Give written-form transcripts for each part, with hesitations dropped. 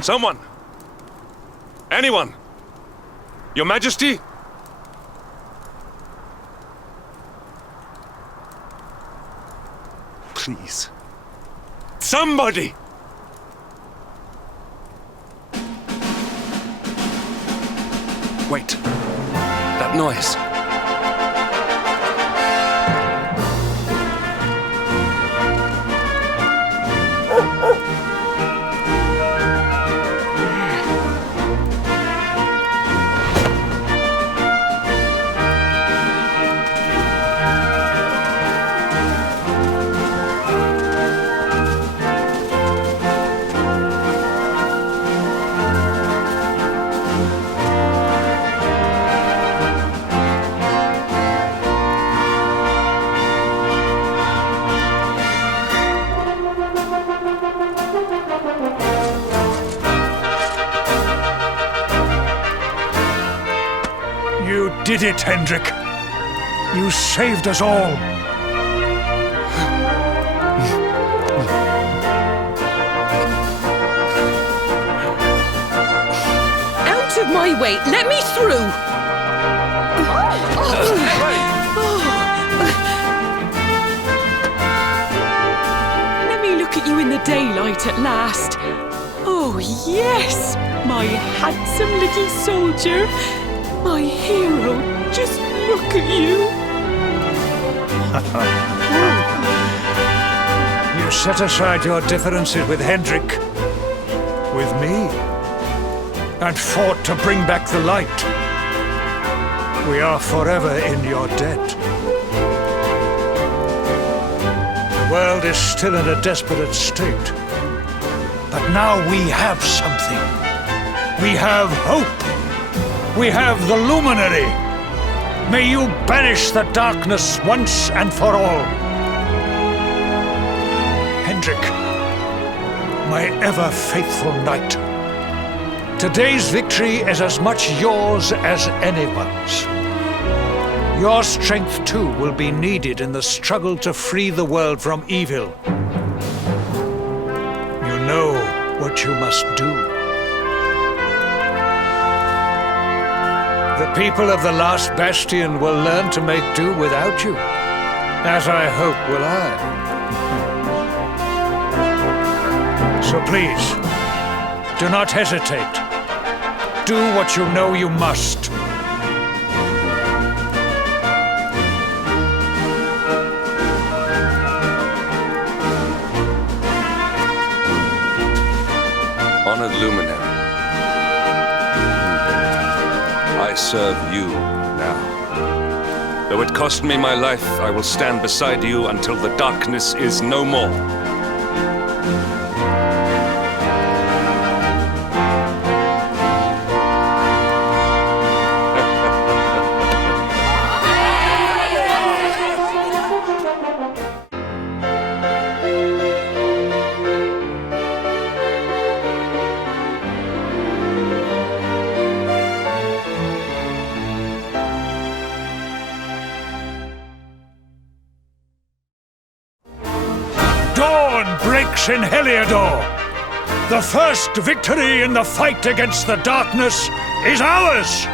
Someone! Anyone! Your Majesty? Please. Somebody! Wait. That noise. You did it, Hendrik. You saved us all. Out of my way! Let me through! Let me look at you in the daylight at last. Oh, yes! My handsome little soldier. My hero, just look at you. You set aside your differences with Hendrik, with me, and fought to bring back the light. We are forever in your debt. The world is still in a desperate state. But now we have something. We have hope. We have the Luminary. May you banish the darkness once and for all. Hendrik, my ever-faithful knight. Today's victory is as much yours as anyone's. Your strength, too, will be needed in the struggle to free the world from evil. You know what you must do. The people of the last bastion will learn to make do without you, as I hope will I. So please, do not hesitate. Do what you know you must. Honored Luminary. I serve you now. Though it cost me my life, I will stand beside you until the darkness is no more. Breaks in Heliodor. The first victory in the fight against the darkness is ours!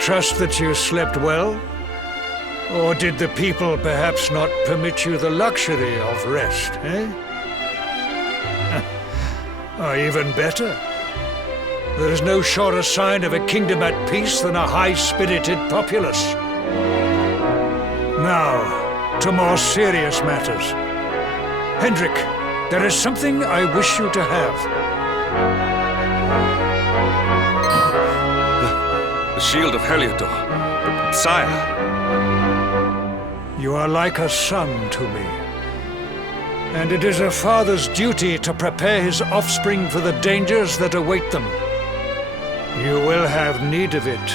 trust that you slept well? Or did the people perhaps not permit you the luxury of rest, eh? Or even better, there is no surer sign of a kingdom at peace than a high-spirited populace. Now, to more serious matters. Hendrik, there is something I wish you to have. The shield of Heliodor. Sire. You are like a son to me. And it is a father's duty to prepare his offspring for the dangers that await them. You will have need of it,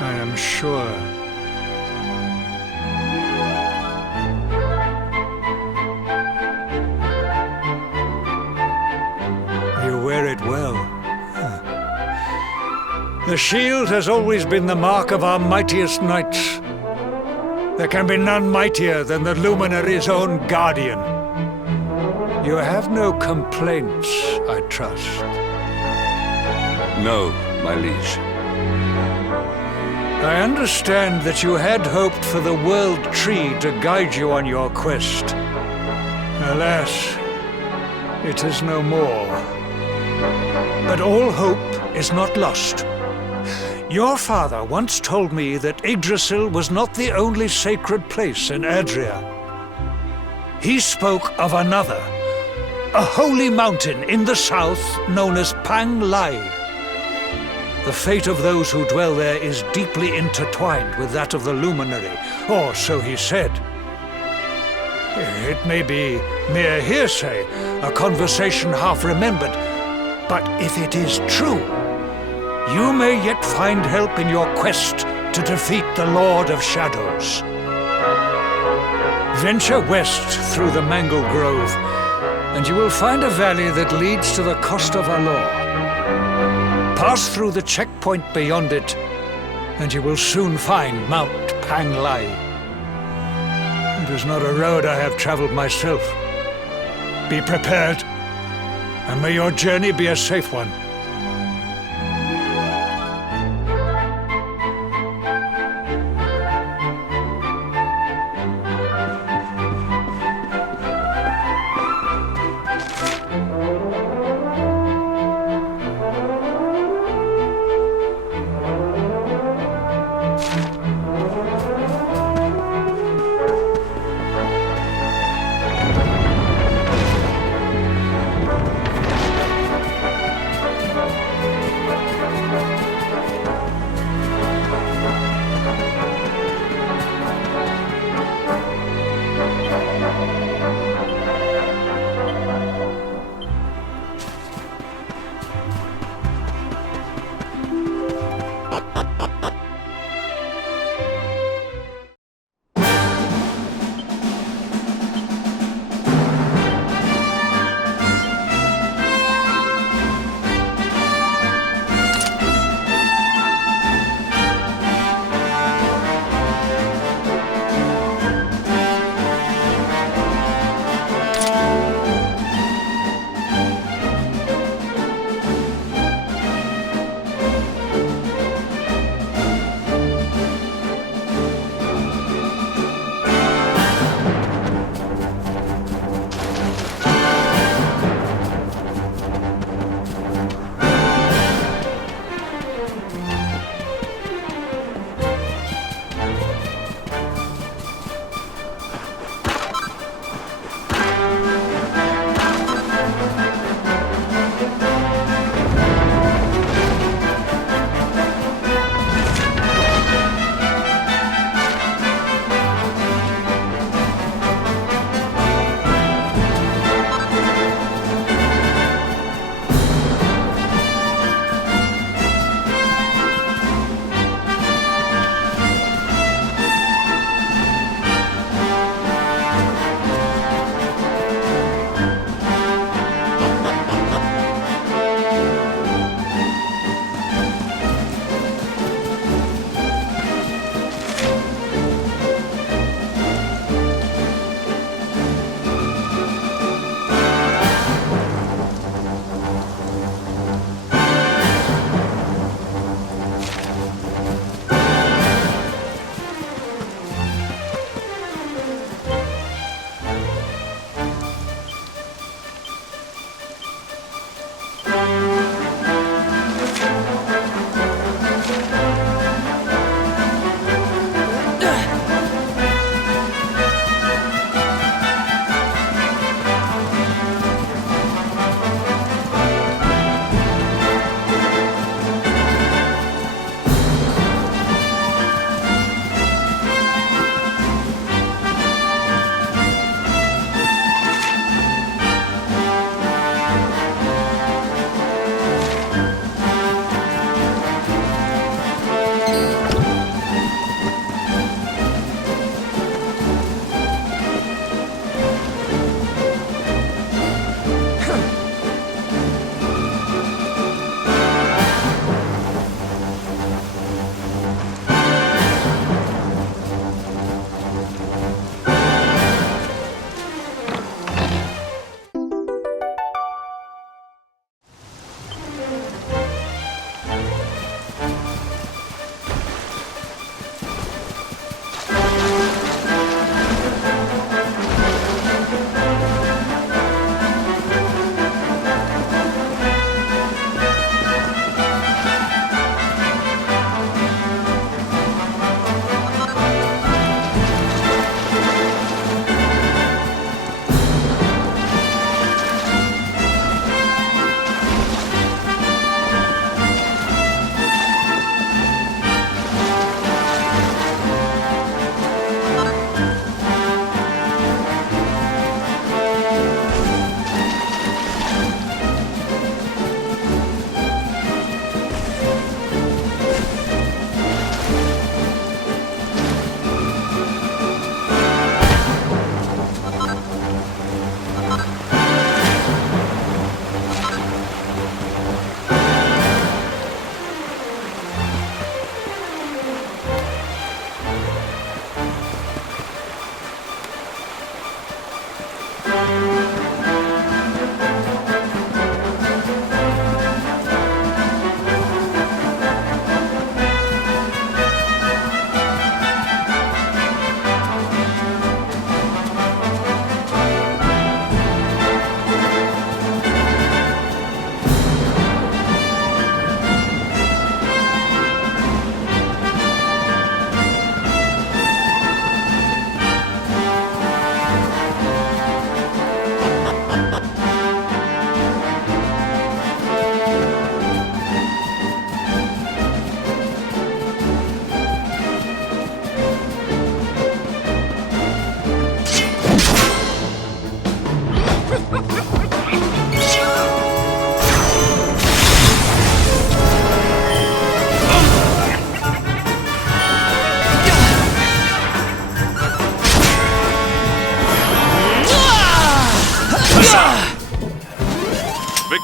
I am sure. You wear it well. The shield has always been the mark of our mightiest knights. There can be none mightier than the Luminary's own guardian. You have no complaints, I trust. No, my liege. I understand that you had hoped for the World Tree to guide you on your quest. Alas, it is no more. But all hope is not lost. Your father once told me that Yggdrasil was not the only sacred place in Adria. He spoke of another, a holy mountain in the south known as Pang Lai. The fate of those who dwell there is deeply intertwined with that of the Luminary, or so he said. It may be mere hearsay, a conversation half remembered, but if it is true, you may yet find help in your quest to defeat the Lord of Shadows. Venture west through the Mangle Grove, and you will find a valley that leads to the coast of Alor. Pass through the checkpoint beyond it, and you will soon find Mount Pang Lai. It is not a road I have traveled myself. Be prepared, and may your journey be a safe one.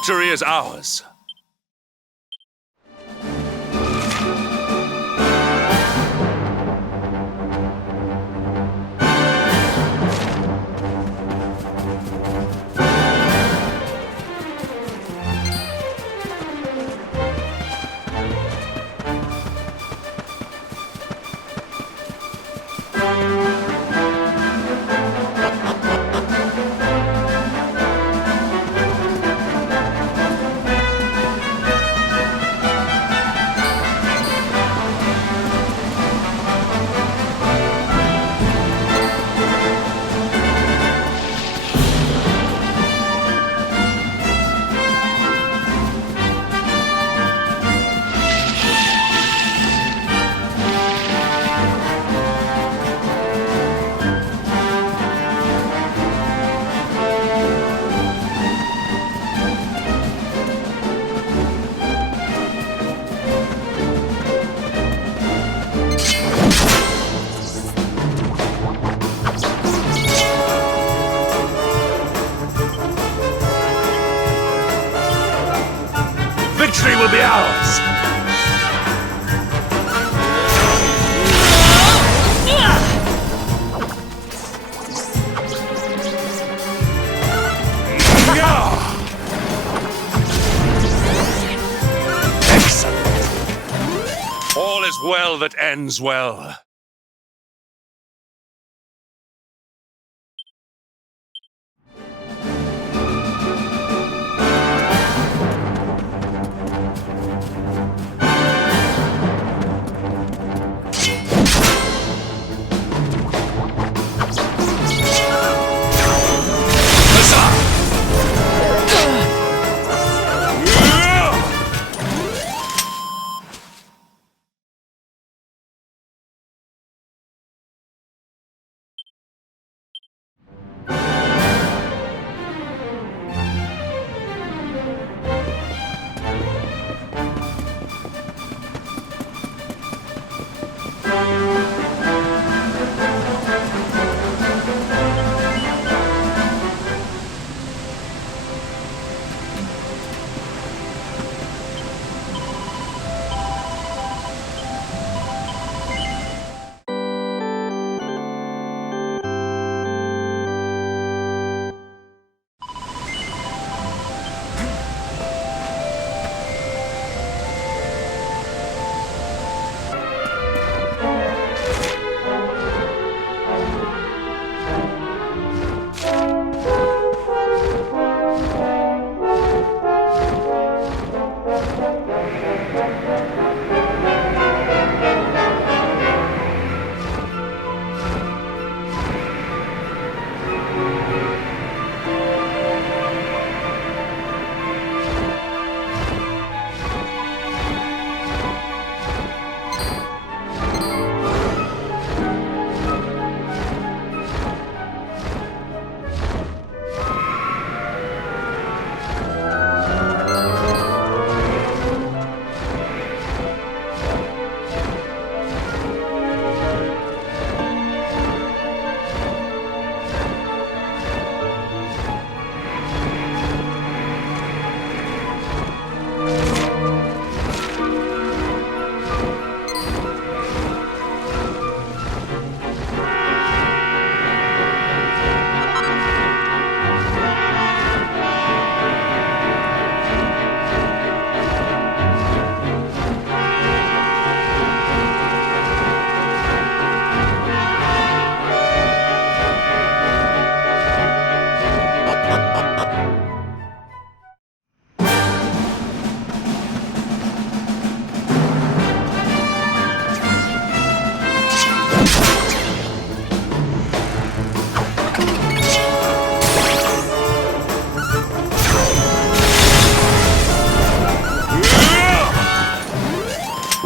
Victory is ours. Victory will be ours! Excellent! All is well that ends well.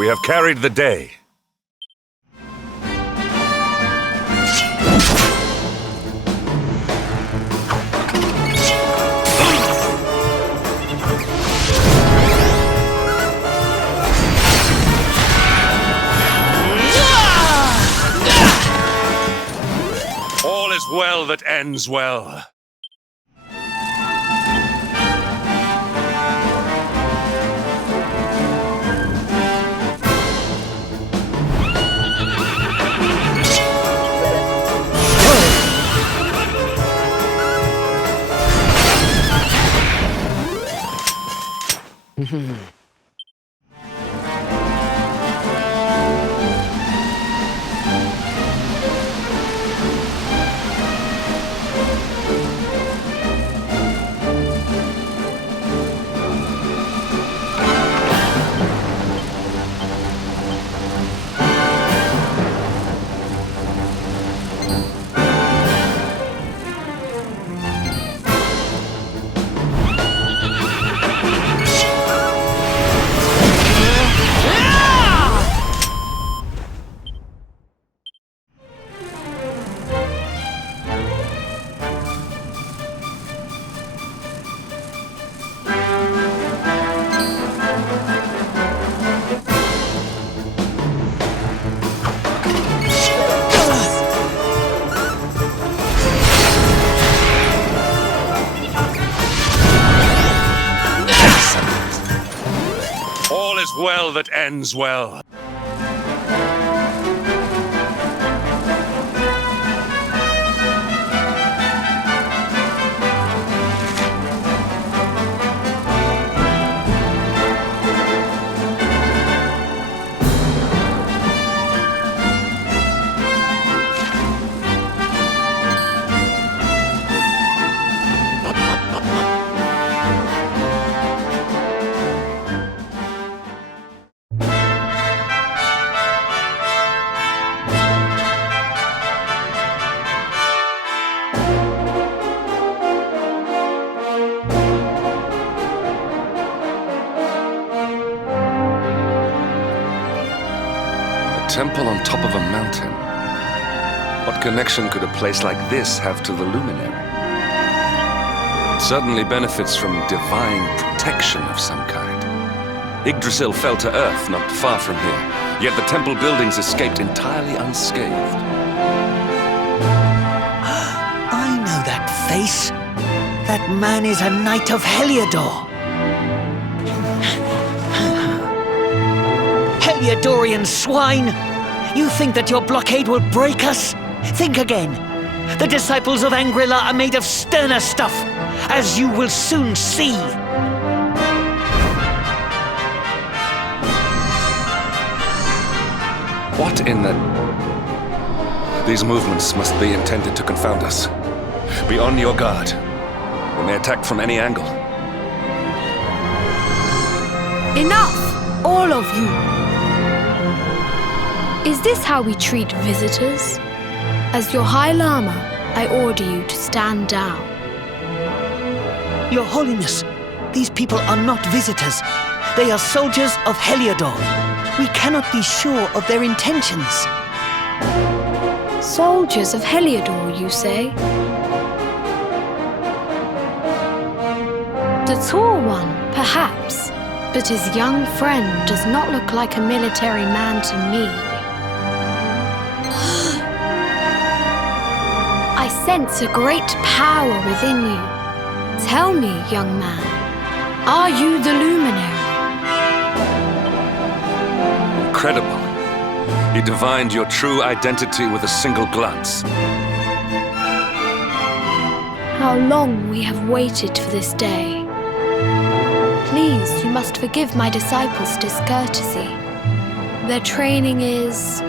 We have carried the day. All is well that ends well. well that ends well. Temple on top of a mountain. What connection could a place like this have to the luminary? It certainly benefits from divine protection of some kind. Yggdrasil fell to earth not far from here, yet the temple buildings escaped entirely unscathed. I know that face. That man is a knight of Heliodor. Heliodorian swine! You think that your blockade will break us? Think again. The disciples of Angrila are made of sterner stuff, as you will soon see. What in the... These movements must be intended to confound us. Be on your guard. We may attack from any angle. Enough, all of you. Is this how we treat visitors? As your High Lama, I order you to stand down. Your Holiness, these people are not visitors. They are soldiers of Heliodor. We cannot be sure of their intentions. Soldiers of Heliodor, you say? The tall one, perhaps, but his young friend does not look like a military man to me. I sense a great power within you. Tell me, young man, are you the luminary? Incredible. You divined your true identity with a single glance. How long we have waited for this day. Please, you must forgive my disciples' discourtesy. Their training is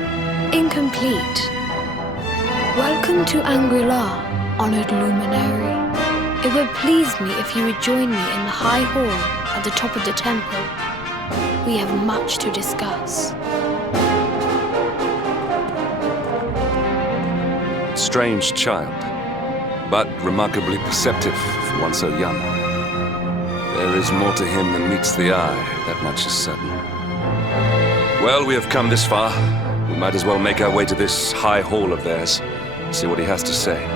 incomplete. Welcome to Angrila, honored luminary. It would please me if you would join me in the high hall at the top of the temple. We have much to discuss. Strange child, but remarkably perceptive for one so young. There is more to him than meets the eye, that much is certain. Well, we have come this far. We might as well make our way to this high hall of theirs. See what he has to say.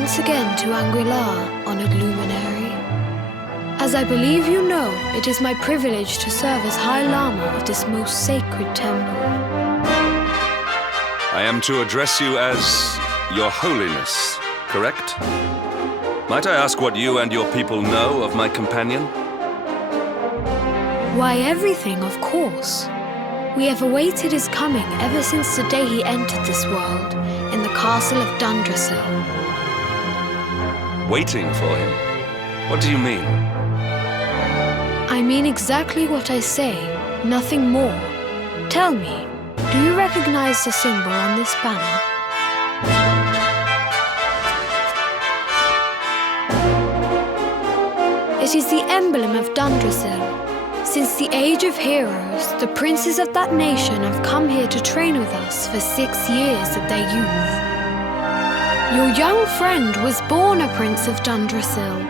once again to Anguilla, honored luminary. As I believe you know, it is my privilege to serve as High Lama of this most sacred temple. I am to address you as Your Holiness, correct? Might I ask what you and your people know of my companion? Why, everything, of course. We have awaited his coming ever since the day he entered this world, in the castle of Dundrasil. Waiting for him? What do you mean? I mean exactly what I say, nothing more. Tell me, do you recognize the symbol on this banner? It is the emblem of Dundrasil. Since the Age of Heroes, the princes of that nation have come here to train with us for 6 years of their youth. Your young friend was born a prince of Dundrasil.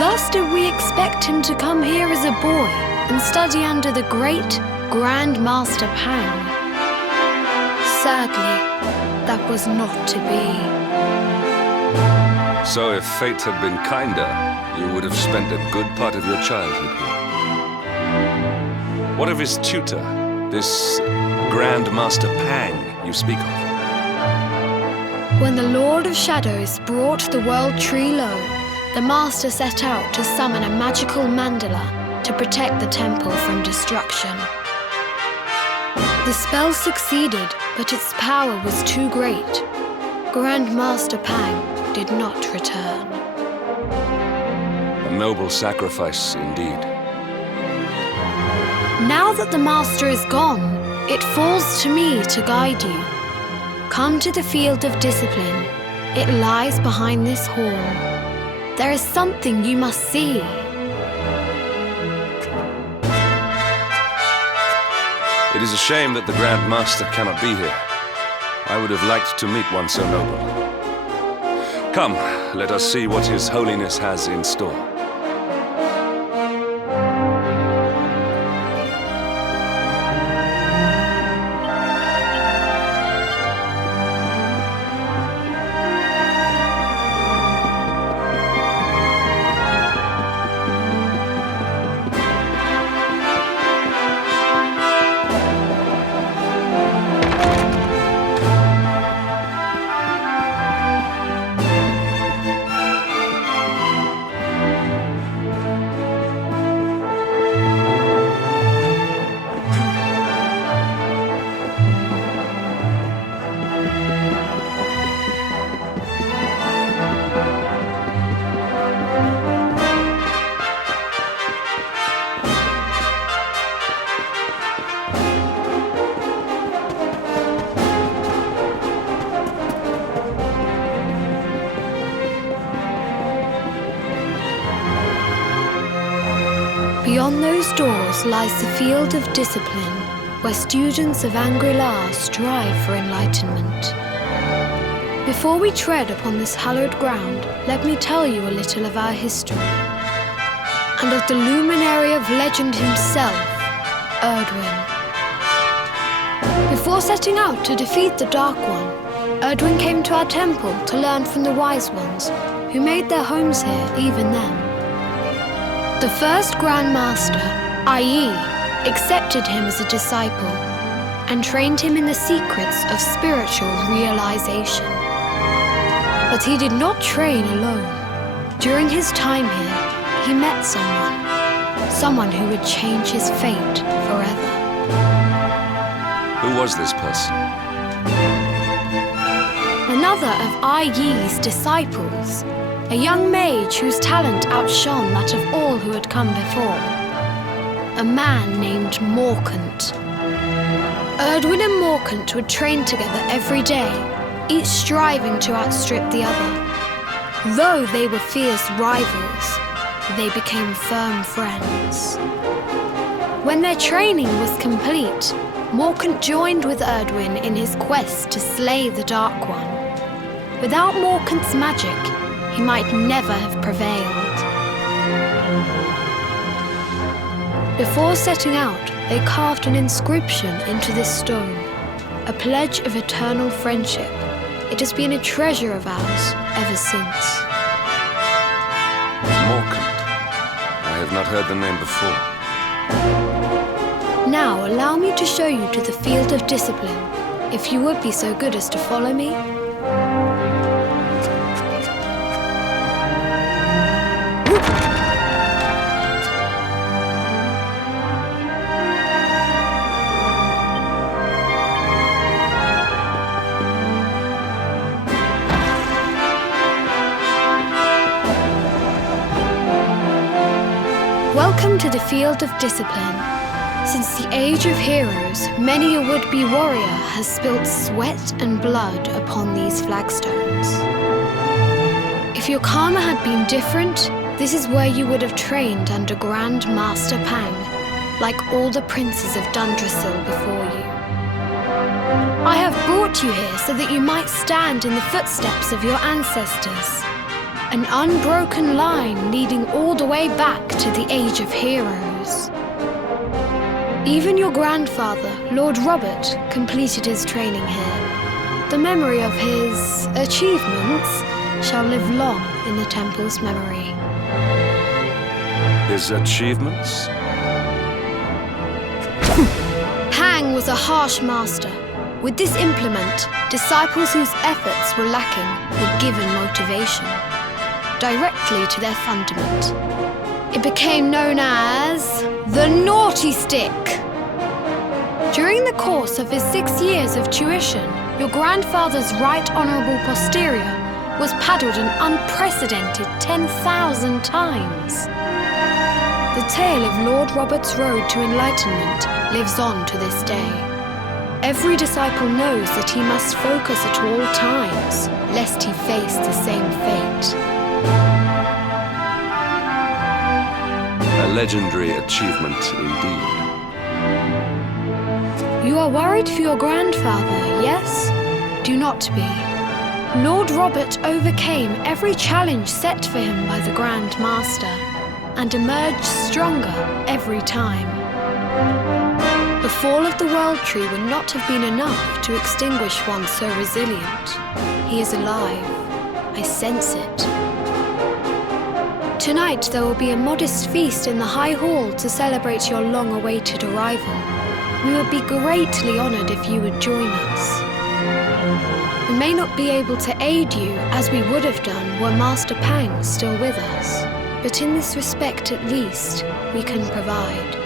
Thus did we expect him to come here as a boy and study under the great Grand Master Pang. Sadly, that was not to be. So if fate had been kinder, you would have spent a good part of your childhood here. What of his tutor, this Grand Master Pang you speak of? When the Lord of Shadows brought the world tree low, the Master set out to summon a magical mandala to protect the temple from destruction. The spell succeeded, but its power was too great. Grand Master Pang did not return. A noble sacrifice indeed. Now that the Master is gone, it falls to me to guide you. Come to the field of discipline. It lies behind this hall. There is something you must see. It is a shame that the Grand Master cannot be here. I would have liked to meet one so noble. Come, let us see what His Holiness has in store. Beyond those doors lies the field of discipline, where students of Anguilla strive for enlightenment. Before we tread upon this hallowed ground, let me tell you a little of our history, and of the luminary of legend himself, Erdwin. Before setting out to defeat the Dark One, Erdwin came to our temple to learn from the wise ones, who made their homes here even then. The first Grand Master, i.e., accepted him as a disciple and trained him in the secrets of spiritual realization. But he did not train alone. During his time here, he met someone who would change his fate forever. Who was this person? Another of Ai Yi's disciples, a young mage whose talent outshone that of all who had come before. A man named Morkant. Erdwin and Morkant would train together every day, each striving to outstrip the other. Though they were fierce rivals, they became firm friends. When their training was complete, Morkant joined with Erdwin in his quest to slay the Dark One. Without Morkant's magic, he might never have prevailed. Before setting out, they carved an inscription into this stone, a pledge of eternal friendship, It has been a treasure of ours ever since. Morkant. I have not heard the name before. Now allow me to show you to the field of discipline, if you would be so good as to follow me. Welcome to the field of discipline. Since the age of heroes, many a would-be warrior has spilt sweat and blood upon these flagstones. If your karma had been different, this is where you would have trained under Grand Master Pang, like all the princes of Dundrasil before you. I have brought you here so that you might stand in the footsteps of your ancestors. An unbroken line leading all the way back to the Age of Heroes. Even your grandfather, Lord Robert, completed his training here. The memory of his achievements shall live long in the temple's memory. His achievements? Pang was a harsh master. With this implement, disciples whose efforts were lacking were given motivation directly to their fundament. It became known as the Naughty Stick. During the course of his 6 years of tuition, your grandfather's right honourable posterior was paddled an unprecedented 10,000 times. The tale of Lord Robert's road to enlightenment lives on to this day. Every disciple knows that he must focus at all times, lest he face the same fate. A legendary achievement indeed. You are worried for your grandfather, yes? Do not be. Lord Robert overcame every challenge set for him by the Grand Master and emerged stronger every time. The fall of the World Tree would not have been enough to extinguish one so resilient. He is alive. I sense it. Tonight there will be a modest feast in the High Hall to celebrate your long-awaited arrival. We would be greatly honoured if you would join us. We may not be able to aid you as we would have done were Master Pang still with us, but in this respect at least, we can provide.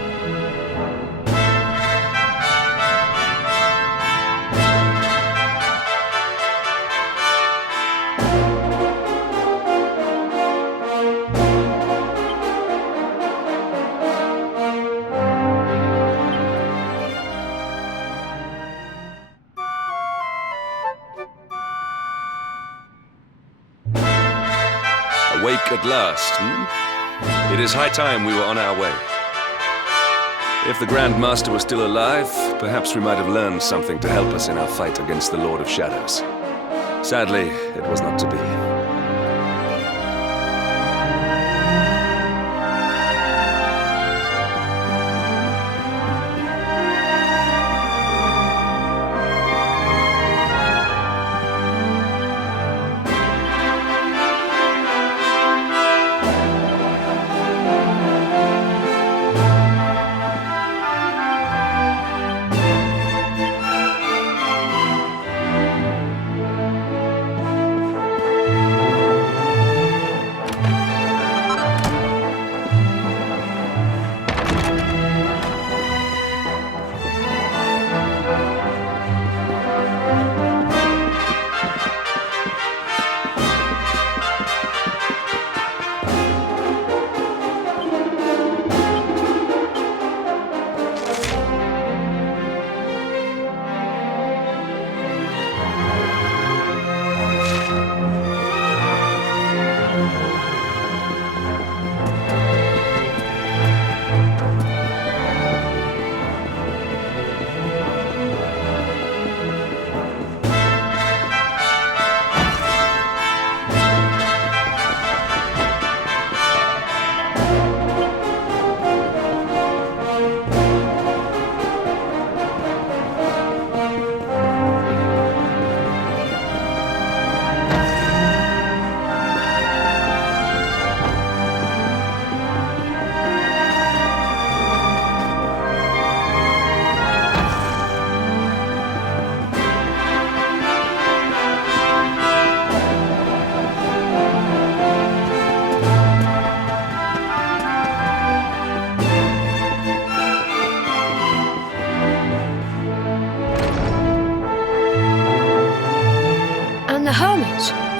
Awake at last, hmm? It is high time we were on our way. If the Grand Master was still alive, perhaps we might have learned something to help us in our fight against the Lord of Shadows. Sadly, it was not to be.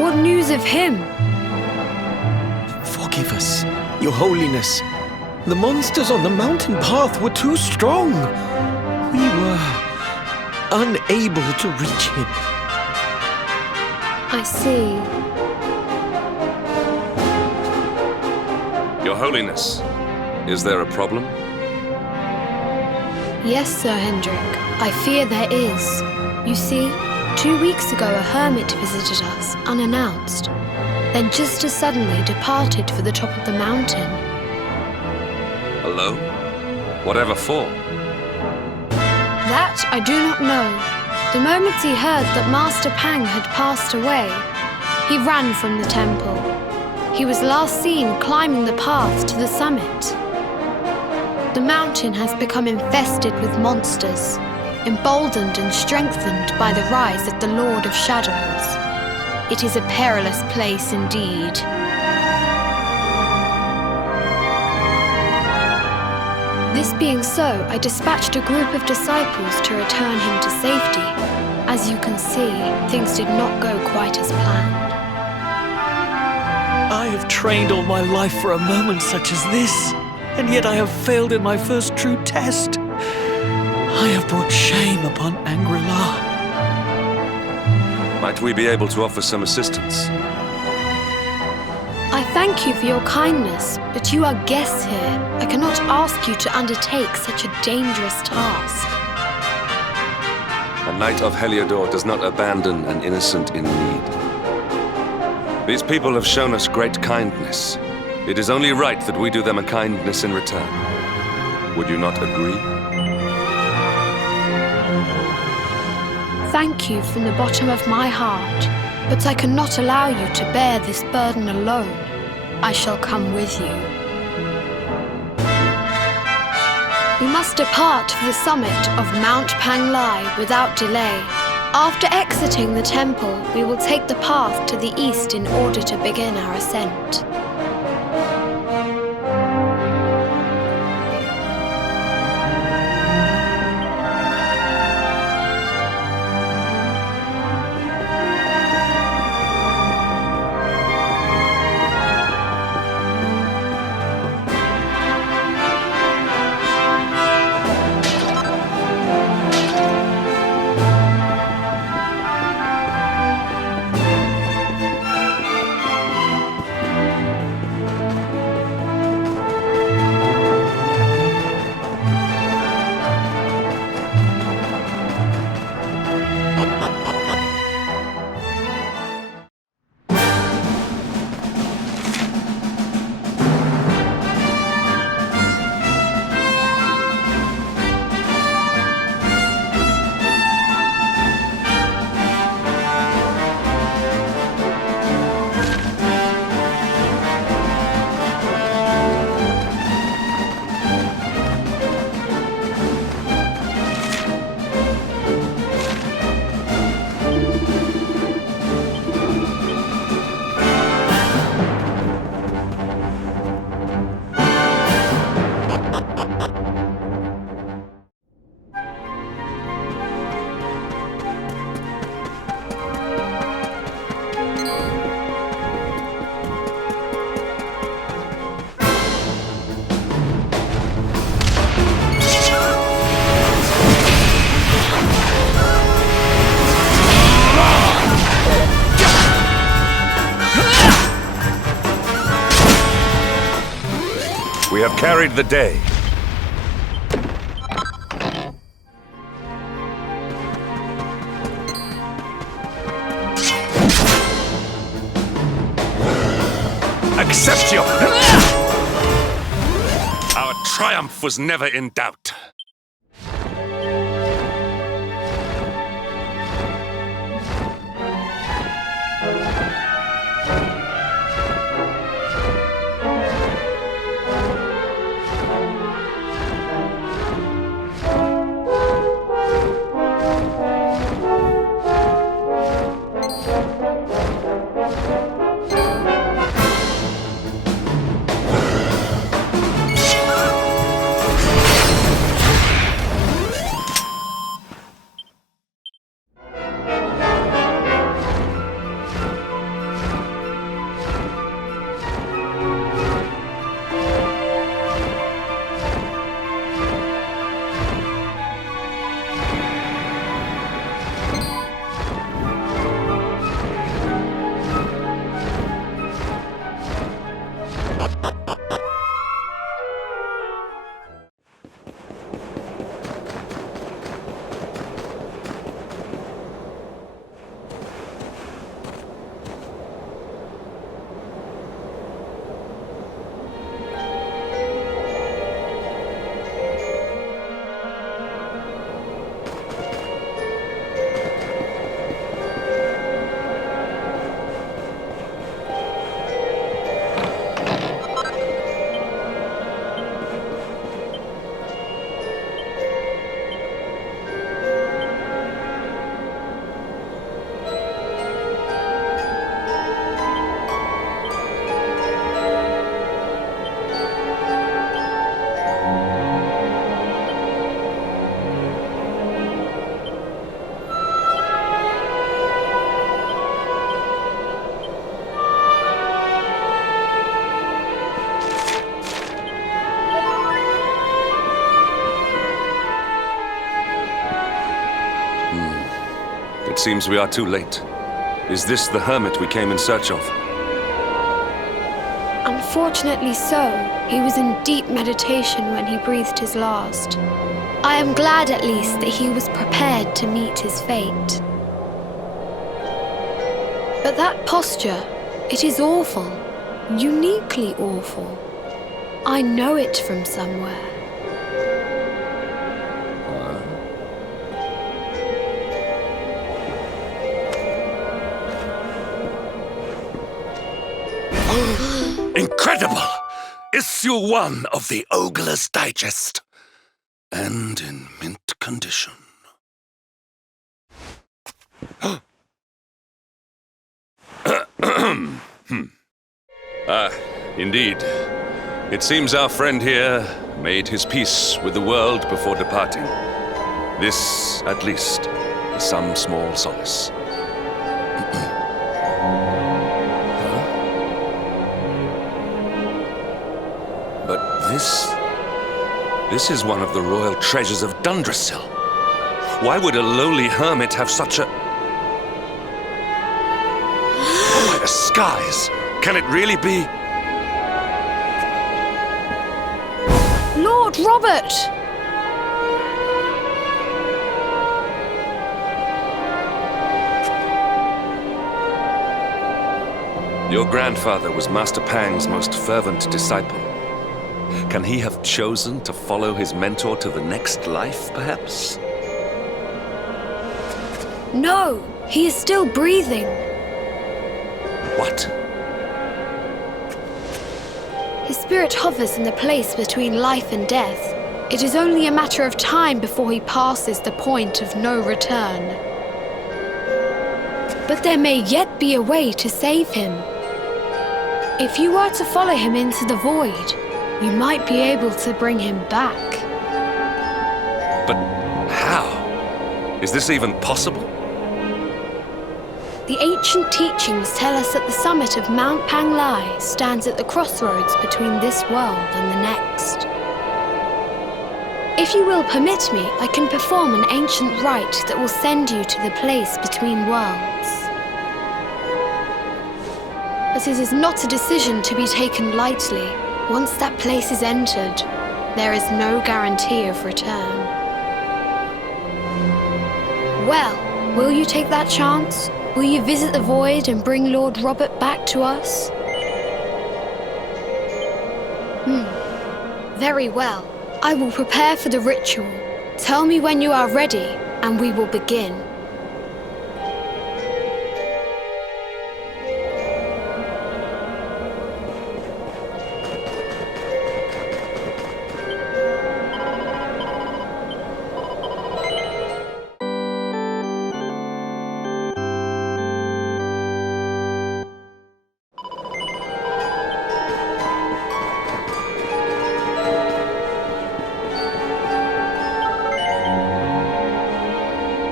What news of him? Forgive us, Your Holiness. The monsters on the mountain path were too strong. We were unable to reach him. I see. Your Holiness, is there a problem? Yes, Sir Hendrik. I fear there is. You see, 2 weeks ago a hermit visited us, unannounced. Then just as suddenly departed for the top of the mountain. Alone? Whatever for? That I do not know. The moment he heard that Master Pang had passed away, he ran from the temple. He was last seen climbing the path to the summit. The mountain has become infested with monsters, emboldened and strengthened by the rise of the Lord of Shadows. It is a perilous place indeed. This being so, I dispatched a group of disciples to return him to safety. As you can see, things did not go quite as planned. I have trained all my life for a moment such as this, and yet I have failed in my first true test. I have brought shame upon Angri-La. Might we be able to offer some assistance? I thank you for your kindness, but you are guests here. I cannot ask you to undertake such a dangerous task. A knight of Heliodor does not abandon an innocent in need. These people have shown us great kindness. It is only right that we do them a kindness in return. Would you not agree? Thank you from the bottom of my heart, but I cannot allow you to bear this burden alone. I shall come with you. We must depart for the summit of Mount Panglai without delay. After exiting the temple, we will take the path to the east in order to begin our ascent. We have carried the day. Acceptio! Our triumph was never in doubt. seems we are too late. Is this the hermit we came in search of? Unfortunately so. He was in deep meditation when he breathed his last. I am glad at least that he was prepared to meet his fate. But that posture, it is awful. Uniquely awful. I know it from somewhere. Incredible! Issue 1 of the Ogler's Digest. And in mint condition. Indeed. It seems our friend here made his peace with the world before departing. This, at least, is some small solace. But this is one of the royal treasures of Dundrasil. Why would a lowly hermit have such a... Oh, by the skies! Can it really be? Lord Robert! Your grandfather was Master Pang's most fervent disciple. Can he have chosen to follow his mentor to the next life, perhaps? No, he is still breathing. What? His spirit hovers in the place between life and death. It is only a matter of time before he passes the point of no return. But there may yet be a way to save him. If you were to follow him into the void, you might be able to bring him back. But how? Is this even possible? The ancient teachings tell us that the summit of Mount Panglai stands at the crossroads between this world and the next. If you will permit me, I can perform an ancient rite that will send you to the place between worlds. But it is not a decision to be taken lightly. Once that place is entered, there is no guarantee of return. Well, will you take that chance? Will you visit the void and bring Lord Robert back to us? Very well. I will prepare for the ritual. Tell me when you are ready, and we will begin.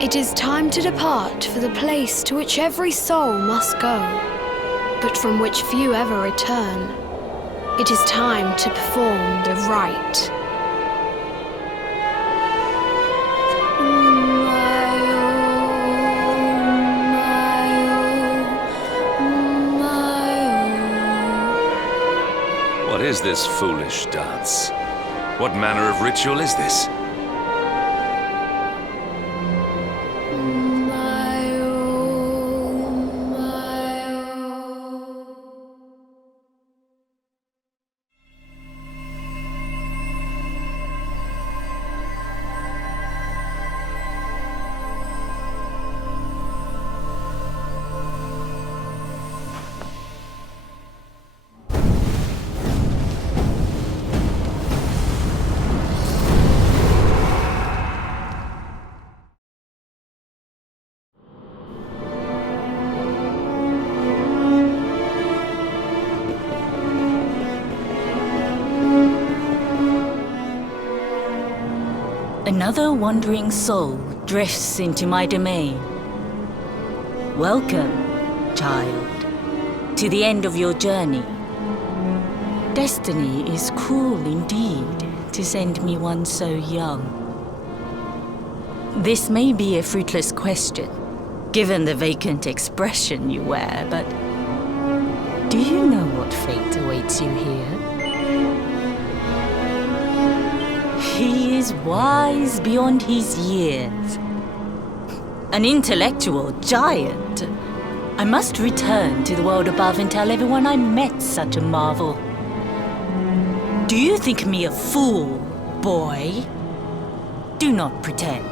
It is time to depart for the place to which every soul must go, but from which few ever return. It is time to perform the rite. What is this foolish dance? What manner of ritual is this? Another wandering soul drifts into my domain. Welcome, child, to the end of your journey. Destiny is cruel indeed to send me one so young. This may be a fruitless question, given the vacant expression you wear, but do you know what fate awaits you here? He is wise beyond his years. An intellectual giant. I must return to the world above and tell everyone I met such a marvel. Do you think me a fool, boy? Do not pretend.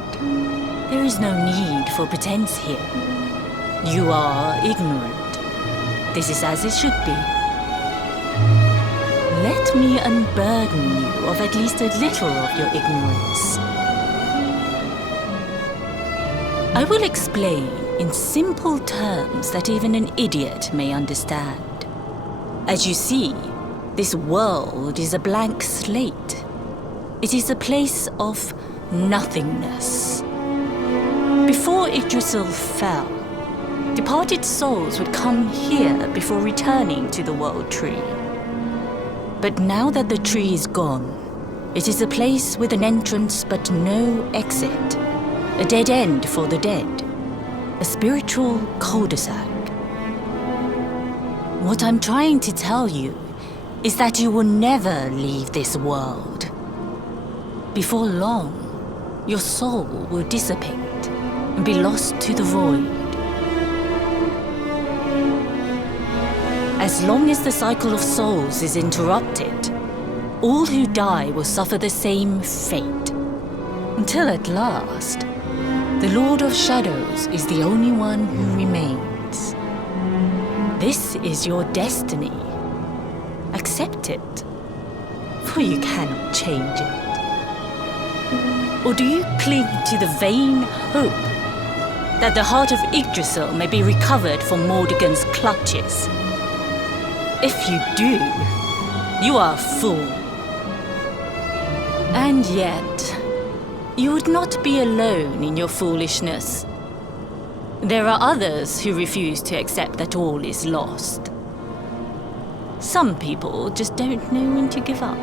There is no need for pretense here. You are ignorant. This is as it should be. Let me unburden you of at least a little of your ignorance. I will explain in simple terms that even an idiot may understand. As you see, this world is a blank slate. It is a place of nothingness. Before Yggdrasil fell, departed souls would come here before returning to the world tree. But now that the tree is gone, it is a place with an entrance but no exit. A dead end for the dead. A spiritual cul-de-sac. What I'm trying to tell you is that you will never leave this world. Before long, your soul will dissipate and be lost to the void. As long as the cycle of souls is interrupted, all who die will suffer the same fate. Until at last, the Lord of Shadows is the only one who remains. This is your destiny. Accept it, for you cannot change it. Or do you cling to the vain hope that the heart of Yggdrasil may be recovered from Mordegon's clutches? If you do, you are a fool. And yet, you would not be alone in your foolishness. There are others who refuse to accept that all is lost. Some people just don't know when to give up.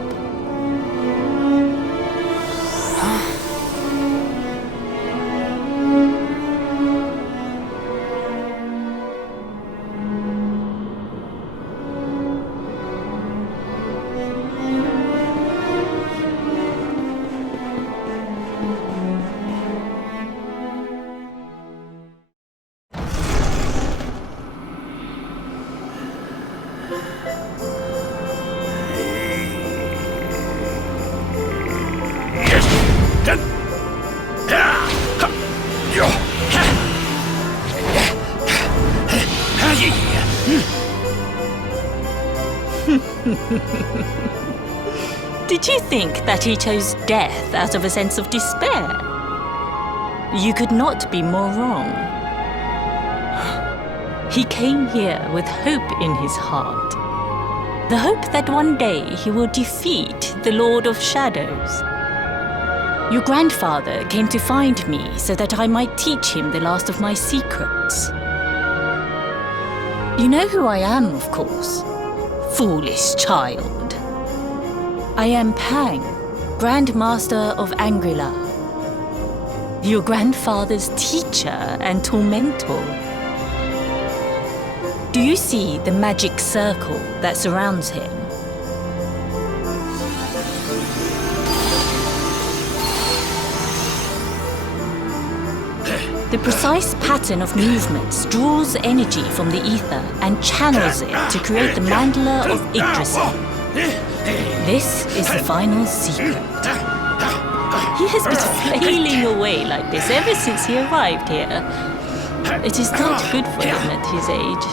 Did you think that he chose death out of a sense of despair? You could not be more wrong. He came here with hope in his heart. The hope that one day he will defeat the Lord of Shadows. Your grandfather came to find me so that I might teach him the last of my secrets. You know who I am, of course. Foolish child. I am Pang, Grand Master of Angrila. Your grandfather's teacher and tormentor. Do you see the magic circle that surrounds him? The precise pattern of movements draws energy from the ether and channels it to create the mandala of Yggdrasil. This is the final secret. He has been flailing away like this ever since he arrived here. It is not good for him at his age.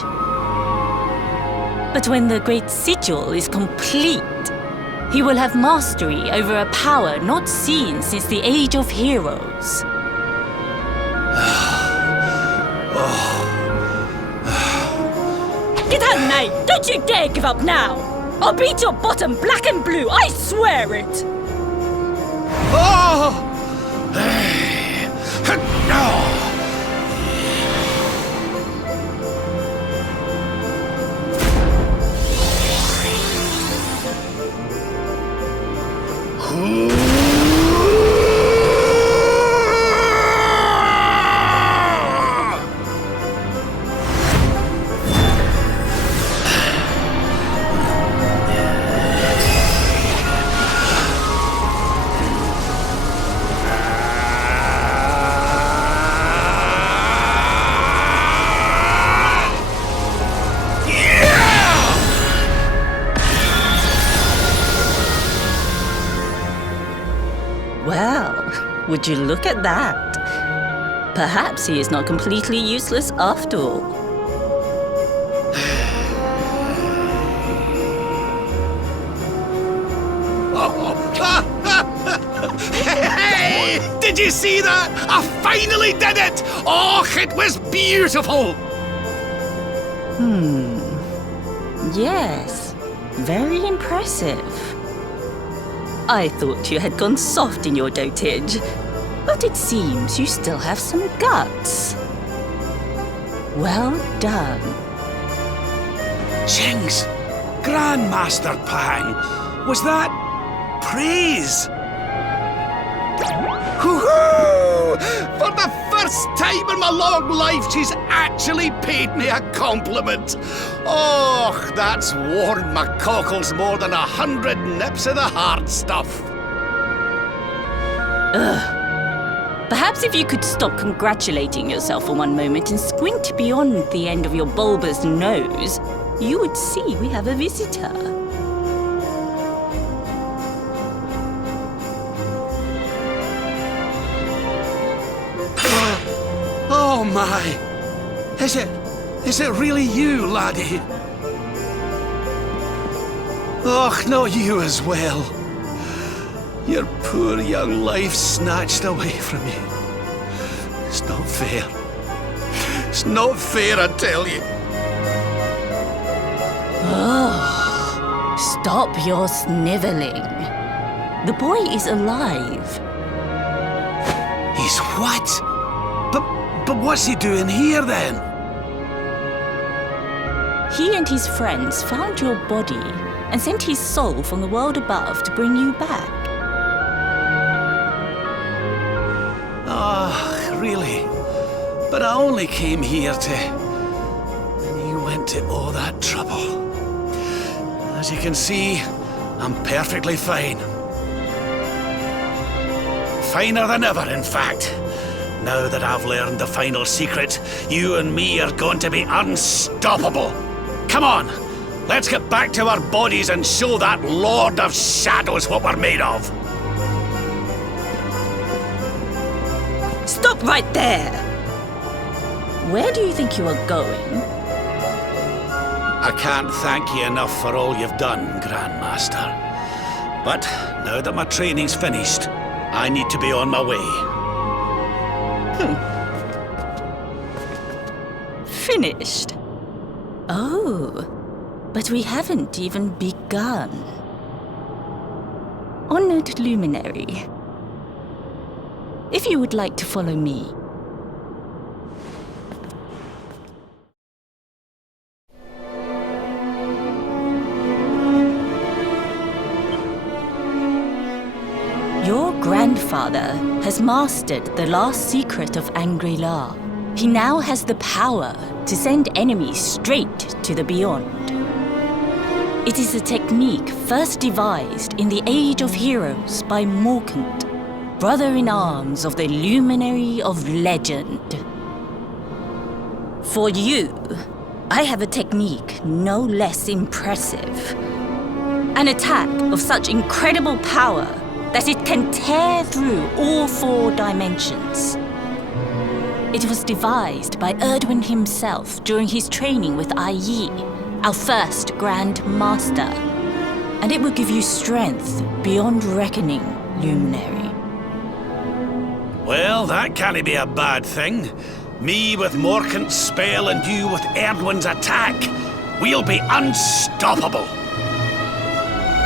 But when the great sigil is complete, he will have mastery over a power not seen since the Age of Heroes. Get out, mate! Don't you dare give up now! I'll beat your bottom black and blue, I swear it! Oh! Would you look at that? Perhaps he is not completely useless after all. Hey! Did you see that? I finally did it! Oh, it was beautiful! Yes, very impressive. I thought you had gone soft in your dotage, but it seems you still have some guts. Well done. Jinx! Grandmaster Pang! Was that praise? Woohoo! For the first time in my long life, she's actually paid me a compliment. Oh, that's warmed my cockles more than 100 nips of the hard stuff. Perhaps if you could stop congratulating yourself for one moment and squint beyond the end of your bulbous nose, you would see we have a visitor. Oh my! Is it really you, laddie? Och, not you as well. Your poor young life snatched away from you. It's not fair. It's not fair, I tell you. Stop your sniveling. The boy is alive. He's what? But what's he doing here then? He and his friends found your body and sent his soul from the world above to bring you back. Ah, really? But I only came here to... And you went to all that trouble. As you can see, I'm perfectly fine. Finer than ever, in fact. Now that I've learned the final secret, you and me are going to be unstoppable. Come on, let's get back to our bodies and show that Lord of Shadows what we're made of. Stop right there! Where do you think you are going? I can't thank you enough for all you've done, Grandmaster. But now that my training's finished, I need to be on my way. Finished? Oh, but we haven't even begun. Honored Luminary, if you would like to follow me. Your grandfather has mastered the last secret of Angri-La. He now has the power to send enemies straight to the beyond. It is a technique first devised in the Age of Heroes by Morkant, brother-in-arms of the Luminary of Legend. For you, I have a technique no less impressive. An attack of such incredible power that it can tear through all 4 dimensions. It was devised by Erdwin himself during his training with Yi, our first Grand Master. And it will give you strength beyond reckoning, Luminary. Well, that can't be a bad thing. Me with Morkant's spell and you with Erdwin's attack. We'll be unstoppable.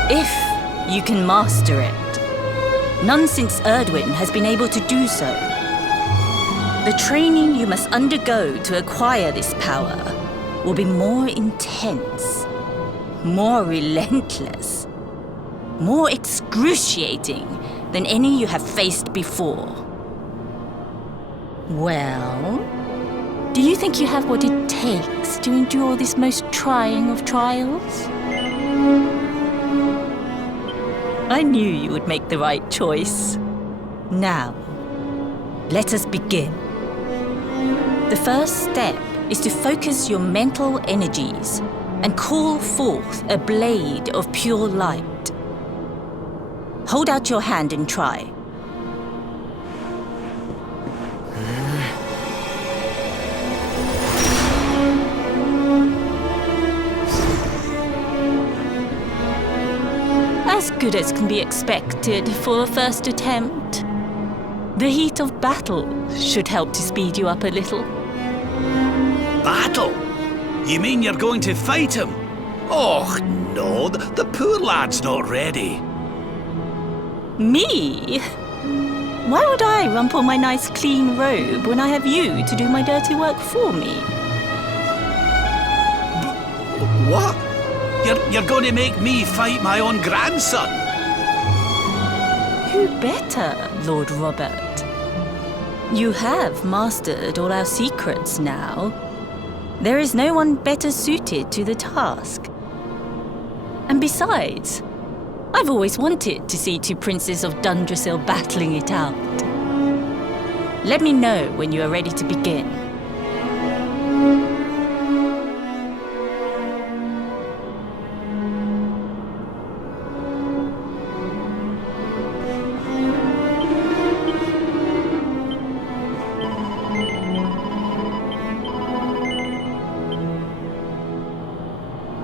If you can master it. None since Erdwin has been able to do so. The training you must undergo to acquire this power will be more intense, more relentless, more excruciating than any you have faced before. Well, do you think you have what it takes to endure this most trying of trials? I knew you would make the right choice. Now, let us begin. The first step is to focus your mental energies and call forth a blade of pure light. Hold out your hand and try. As good as can be expected for a first attempt. The heat of battle should help to speed you up a little. Battle? You mean you're going to fight him? Oh, no, the poor lad's not ready. Me? Why would I rumple my nice clean robe when I have you to do my dirty work for me? What? You're going to make me fight my own grandson? Who better, Lord Robert? You have mastered all our secrets now. There is no one better suited to the task. And besides, I've always wanted to see two princes of Dundrasil battling it out. Let me know when you are ready to begin.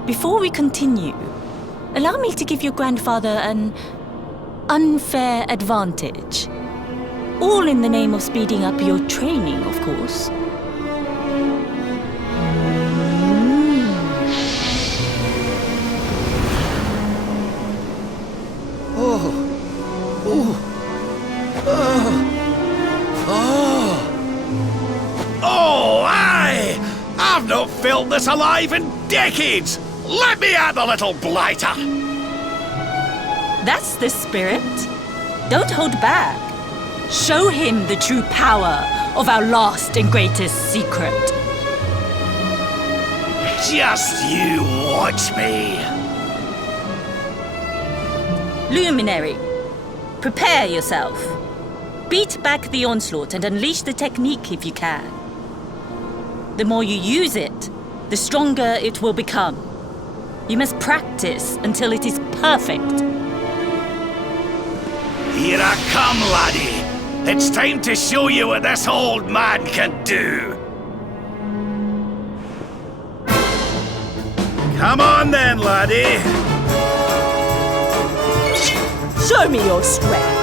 Before we continue, allow me to give your grandfather an unfair advantage. All in the name of speeding up your training, of course. Oh, aye! I've not felt this alive in decades! Let me at the little blighter! That's the spirit. Don't hold back. Show him the true power of our last and greatest secret. Just you watch me! Luminary, prepare yourself. Beat back the onslaught and unleash the technique if you can. The more you use it, the stronger it will become. You must practice until it is perfect. Here I come, laddie. It's time to show you what this old man can do. Come on then, laddie. Show me your strength.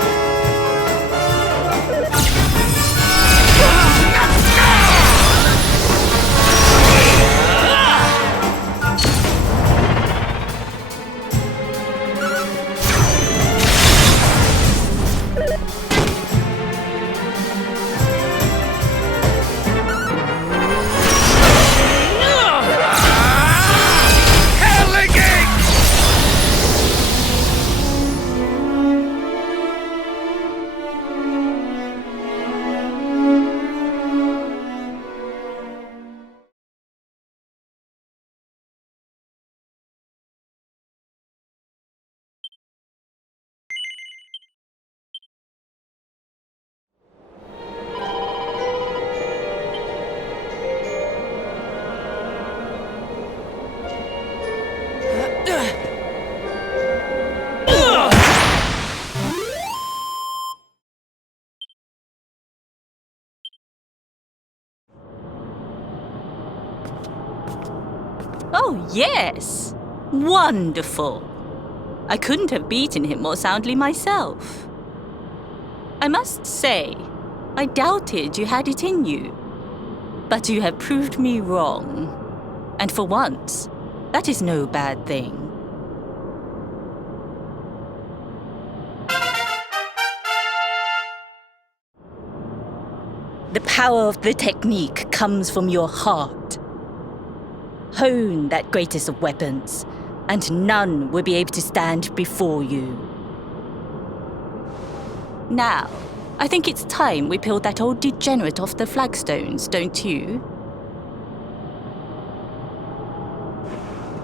Oh, yes! Wonderful! I couldn't have beaten him more soundly myself. I must say, I doubted you had it in you. But you have proved me wrong. And for once, that is no bad thing. The power of the technique comes from your heart. Hone that greatest of weapons, and none will be able to stand before you. Now, I think it's time we peeled that old degenerate off the flagstones, don't you?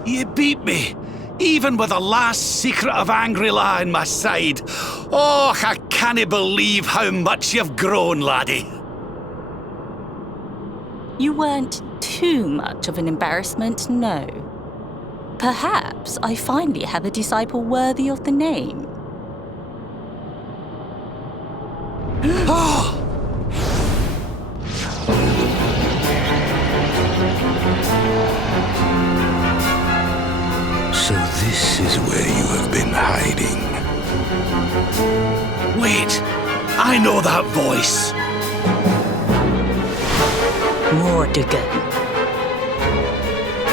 You beat me, even with the last secret of Angri-La in my side. Oh, I can't believe how much you've grown, laddie. You weren't too much of an embarrassment, no. Perhaps I finally have a disciple worthy of the name. So This is where you have been hiding. Wait! I know that voice! More to go.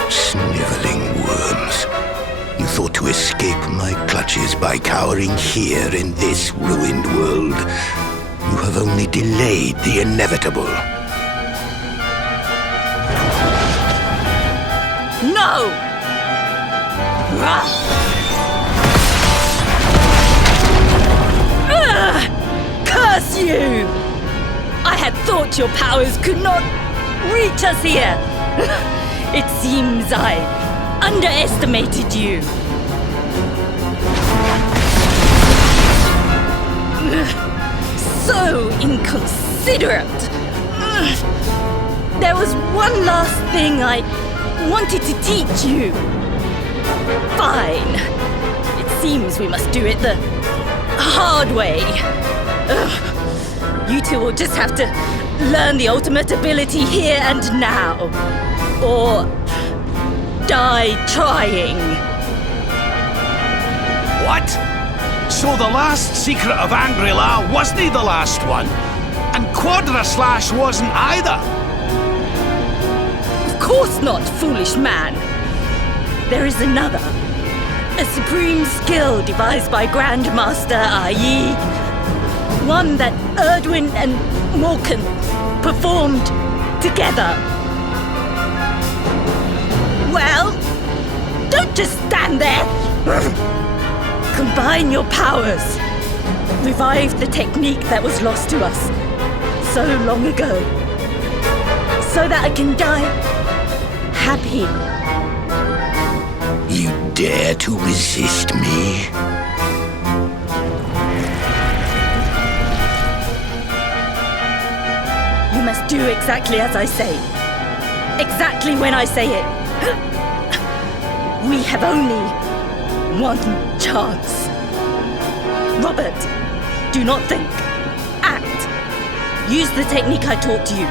Sniveling worms. You thought to escape my clutches by cowering here in this ruined world. You have only delayed the inevitable. No! Curse you! I had thought your powers could not reach us here. It seems I underestimated you. So inconsiderate. There was one last thing I wanted to teach you. Fine. It seems we must do it the hard way. You two will just have to learn the ultimate ability here and now. Or die trying. What? So the last secret of Angri-La wasn't the last one? And Quadra Slash wasn't either? Of course not, foolish man. There is another. A supreme skill devised by Grandmaster Ai. One that Erdwin and Morkan performed together. Well, don't just stand there. Combine your powers. Revive the technique that was lost to us so long ago. So that I can die happy. You dare to resist me? You must do exactly as I say. Exactly when I say it. We have only one chance. Robert, do not think. Act. Use the technique I taught you.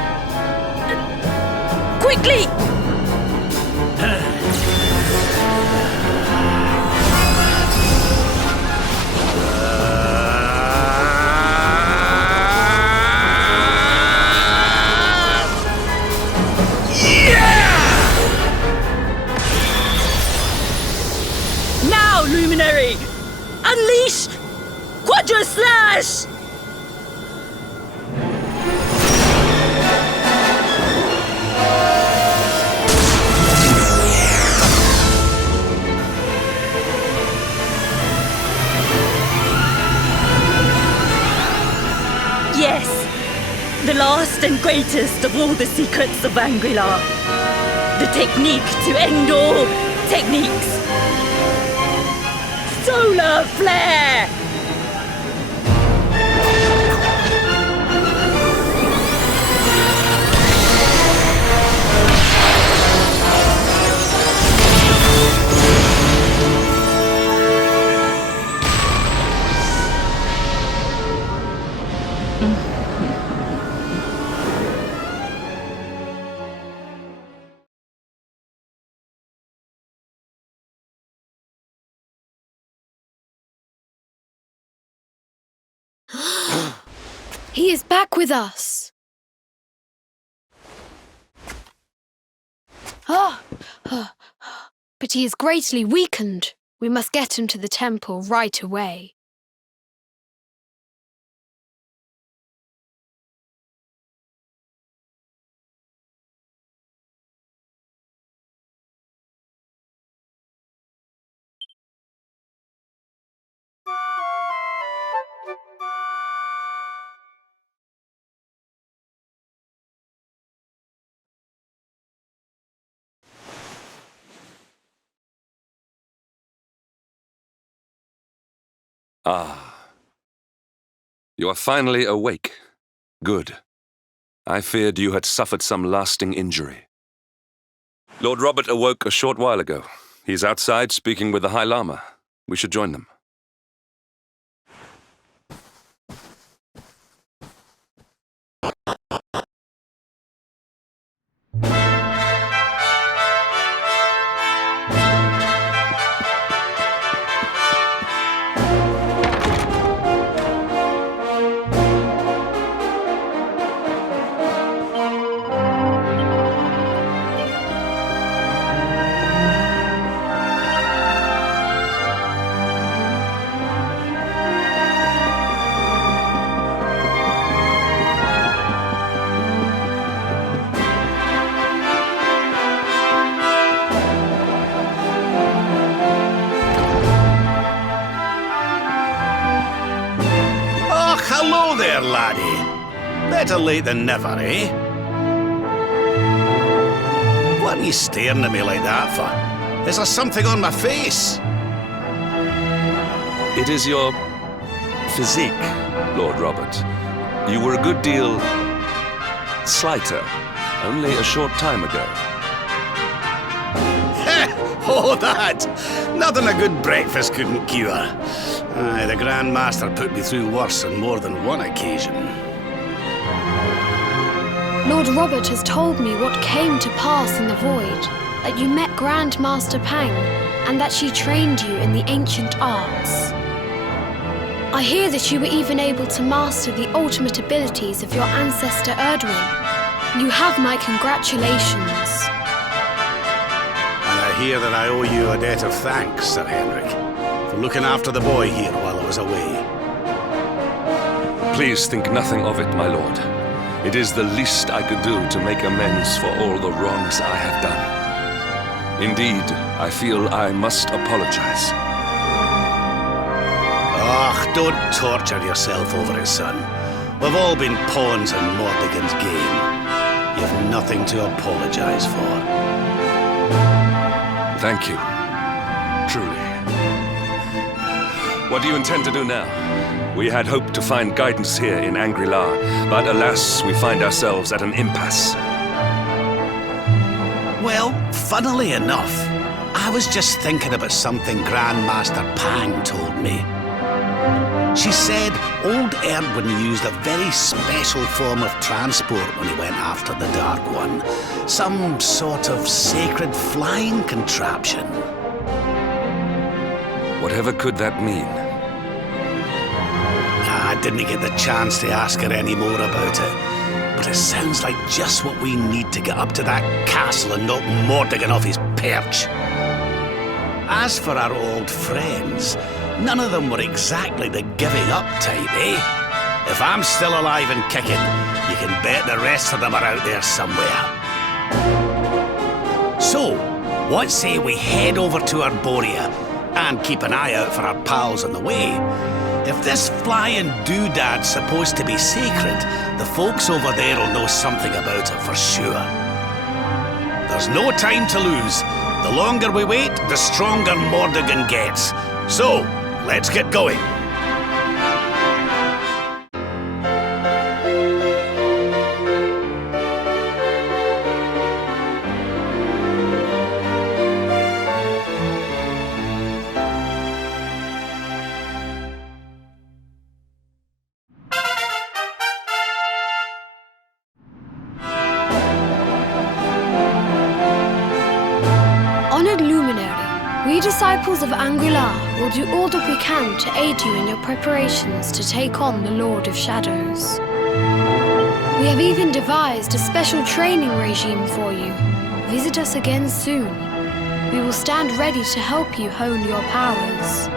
Quickly! Luminary! Unleash Quadra Slash! Yes, the last and greatest of all the secrets of Angri-La. The technique to end all techniques. Solar Flare! He is back with us. But he is greatly weakened. We must get him to the temple right away. Ah. You are finally awake. Good. I feared you had suffered some lasting injury. Lord Robert awoke a short while ago. He's outside speaking with the High Lama. We should join them. Better late than never, eh? What are you staring at me like that for? Is there something on my face? It is your physique, Lord Robert. You were a good deal slighter only a short time ago. Oh, that! Nothing a good breakfast couldn't cure. Aye, the Grand Master put me through worse on more than one occasion. Lord Robert has told me what came to pass in the void, that you met Grand Master Pang, and that she trained you in the ancient arts. I hear that you were even able to master the ultimate abilities of your ancestor Erdwin. You have my congratulations. And I hear that I owe you a debt of thanks, Sir Henrik, for looking after the boy here while I was away. Please think nothing of it, my lord. It is the least I could do to make amends for all the wrongs I have done. Indeed, I feel I must apologize. Oh, don't torture yourself over it, son. We've all been pawns in Mordigan's game. You've nothing to apologize for. Thank you. Truly. What do you intend to do now? We had hoped to find guidance here in Angri-La, but alas, we find ourselves at an impasse. Well, funnily enough, I was just thinking about something Grandmaster Pang told me. She said old Erdwin used a very special form of transport when he went after the Dark One. Some sort of sacred flying contraption. Whatever could that mean? I didn't get the chance to ask her any more about it, but it sounds like just what we need to get up to that castle and knock Mordigan off his perch. As for our old friends, none of them were exactly the giving up type, eh? If I'm still alive and kicking, you can bet the rest of them are out there somewhere. So, what say we head over to Arborea and keep an eye out for our pals on the way? If this flying doodad's supposed to be sacred, the folks over there will know something about it for sure. There's no time to lose. The longer we wait, the stronger Mordigan gets. So, let's get going. Disciples of Angri-La will do all that we can to aid you in your preparations to take on the Lord of Shadows. We have even devised a special training regime for you. Visit us again soon. We will stand ready to help you hone your powers.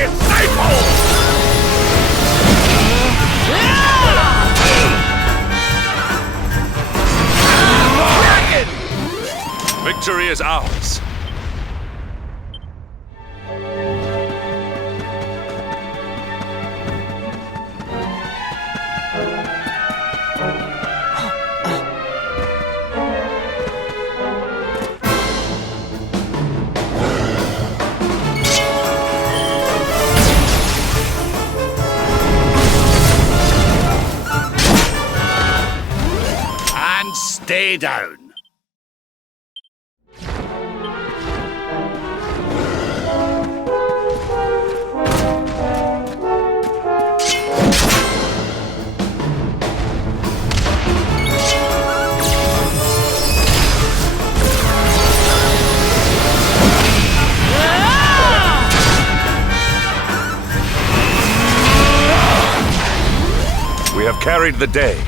disciple! Victory is ours. And stay down. We have carried the day.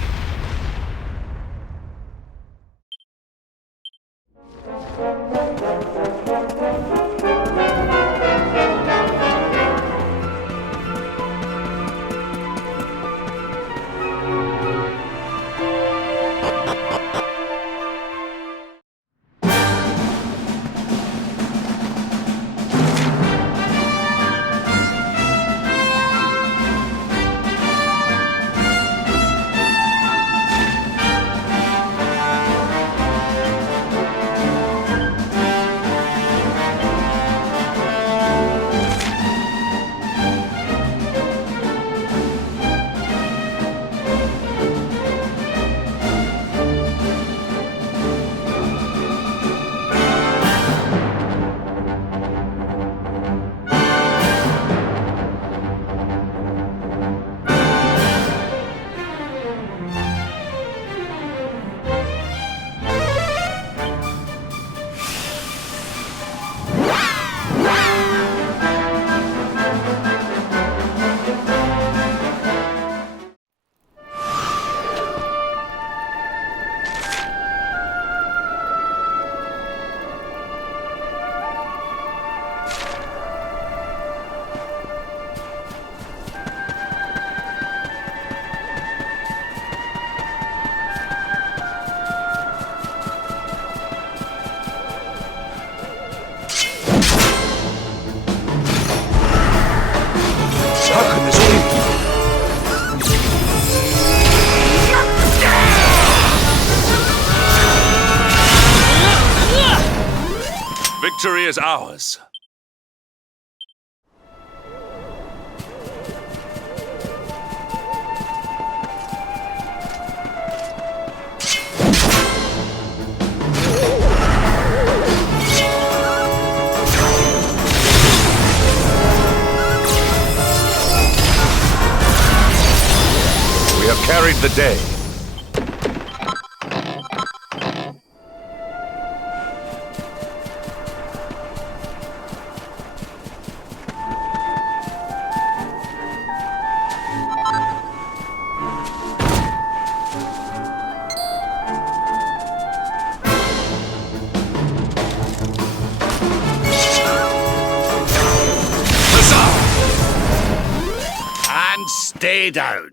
Victory is ours. We have carried the day. And stay down.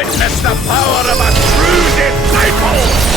Witness the power of a true disciple!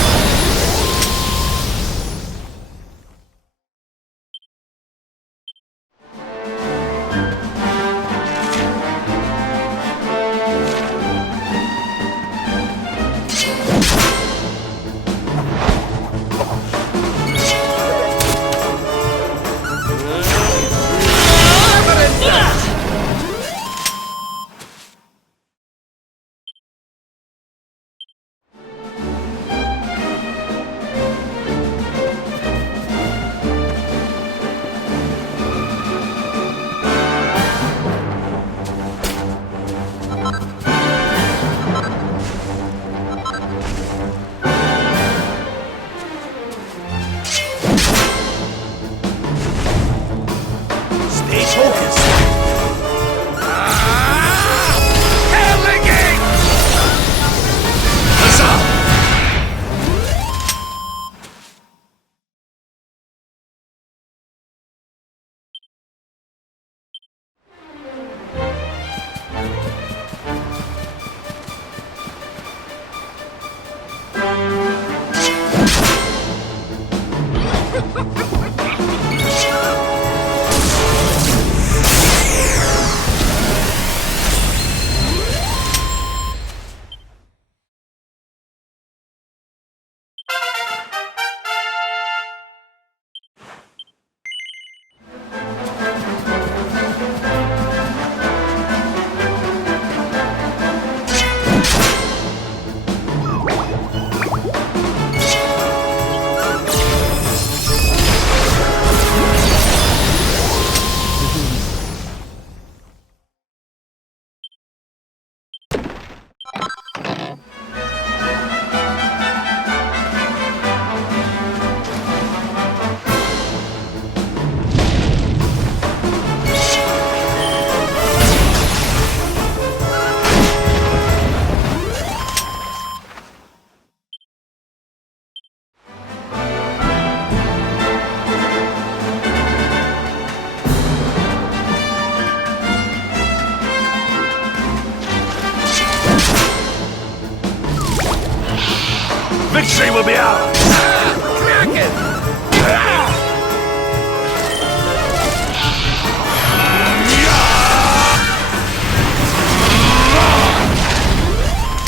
Victory will be ours!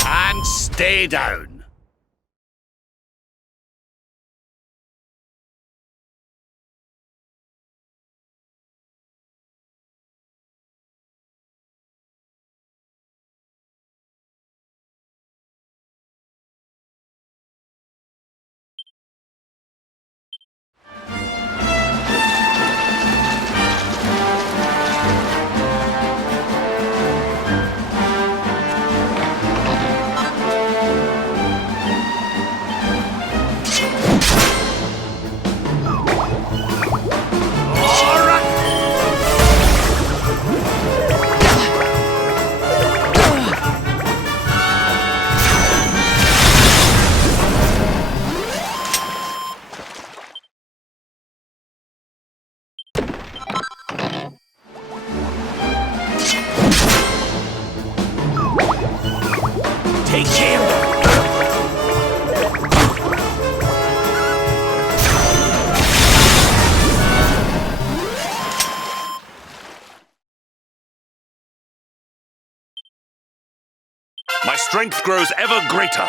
And stay down. Take care. My strength grows ever greater.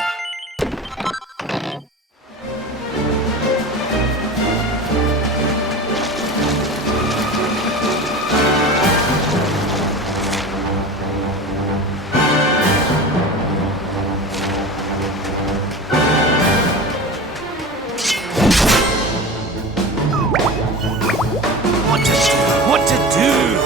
What to do?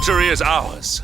Victory is ours.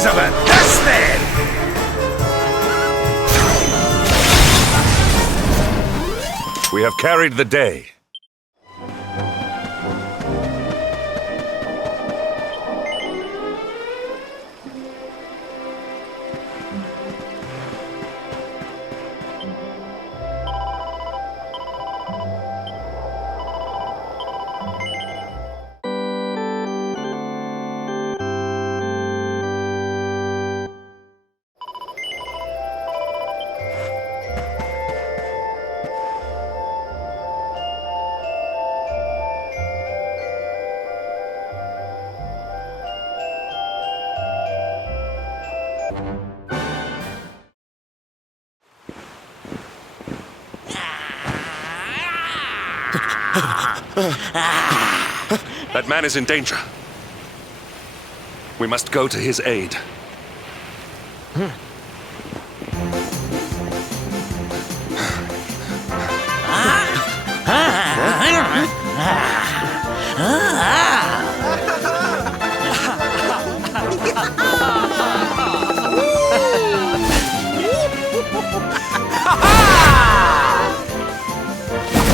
Elizabeth, this then! We have carried the day. That man is in danger. We must go to his aid.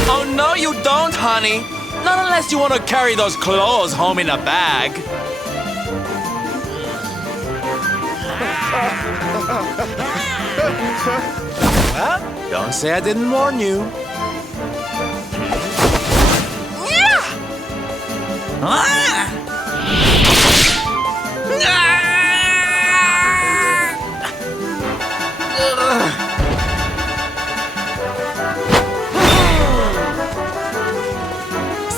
Oh, no, you don't, honey. Not unless you want to carry those clothes home in a bag. Well, don't say I didn't warn you.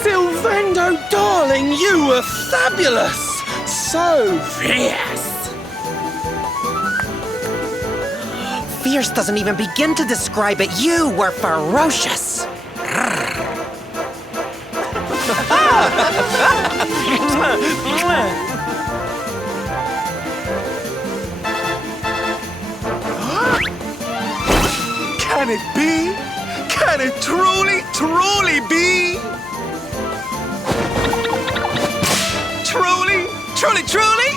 Silvendo, darling, you were fabulous! So fierce! Fierce doesn't even begin to describe it. You were ferocious! Can it be? Can it truly, truly be? Truly, truly, truly?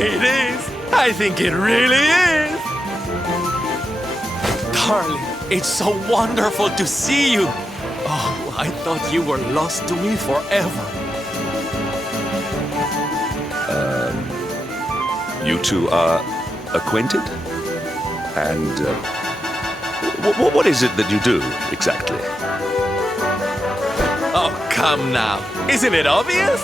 It is. I think it really is. Darling, it's so wonderful to see you. Oh, I thought you were lost to me forever. You two are acquainted? And what is it that you do, exactly? Oh, come now. Isn't it obvious?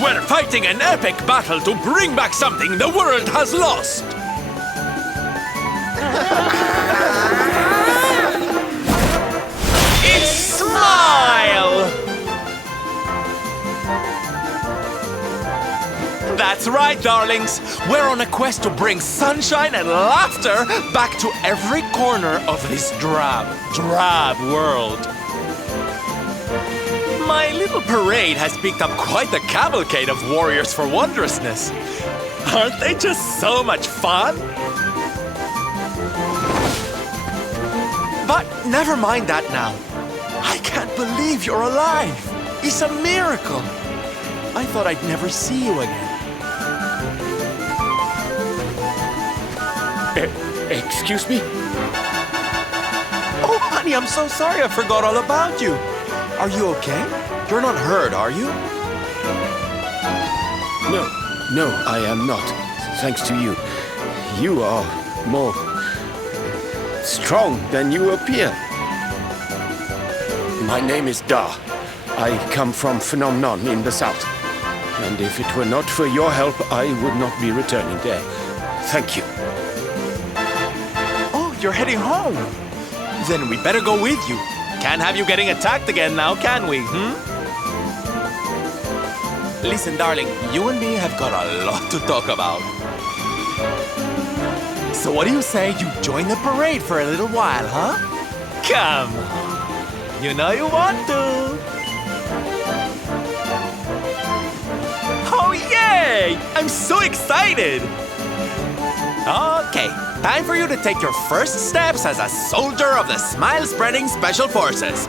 We're fighting an epic battle to bring back something the world has lost. It's Smile! That's right, darlings. We're on a quest to bring sunshine and laughter back to every corner of this drab world. My little parade has picked up quite the cavalcade of warriors for wondrousness. Aren't they just so much fun? But never mind that now. I can't believe you're alive. It's a miracle. I thought I'd never see you again. Excuse me? Oh, honey, I'm so sorry. I forgot all about you. Are you okay? You're not hurt, are you? No, I am not. Thanks to you. You are more strong than you appear. My name is Da. I come from Phenomenon in the south. And if it were not for your help, I would not be returning there. Thank you. Oh, you're heading home. Then we better go with you. Can't have you getting attacked again now, can we, Listen, darling, you and me have got a lot to talk about. So what do you say you join the parade for a little while, huh? Come on. You know you want to. Oh, yay! I'm so excited! Okay, time for you to take your first steps as a soldier of the Smile-Spreading Special Forces.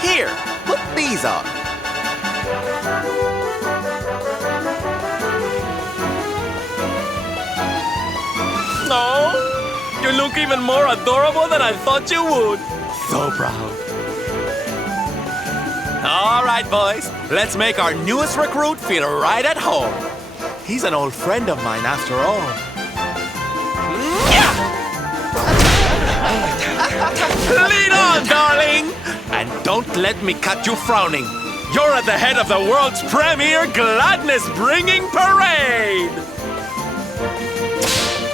Here, put these on. No, you look even more adorable than I thought you would. So proud. All right, boys, let's make our newest recruit feel right at home. He's an old friend of mine after all. Lead on, darling! And don't let me catch you frowning. You're at the head of the world's premier gladness-bringing parade!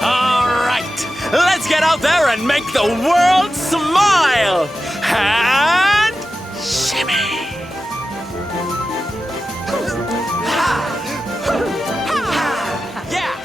All right, let's get out there and make the world smile! And shimmy! Yeah!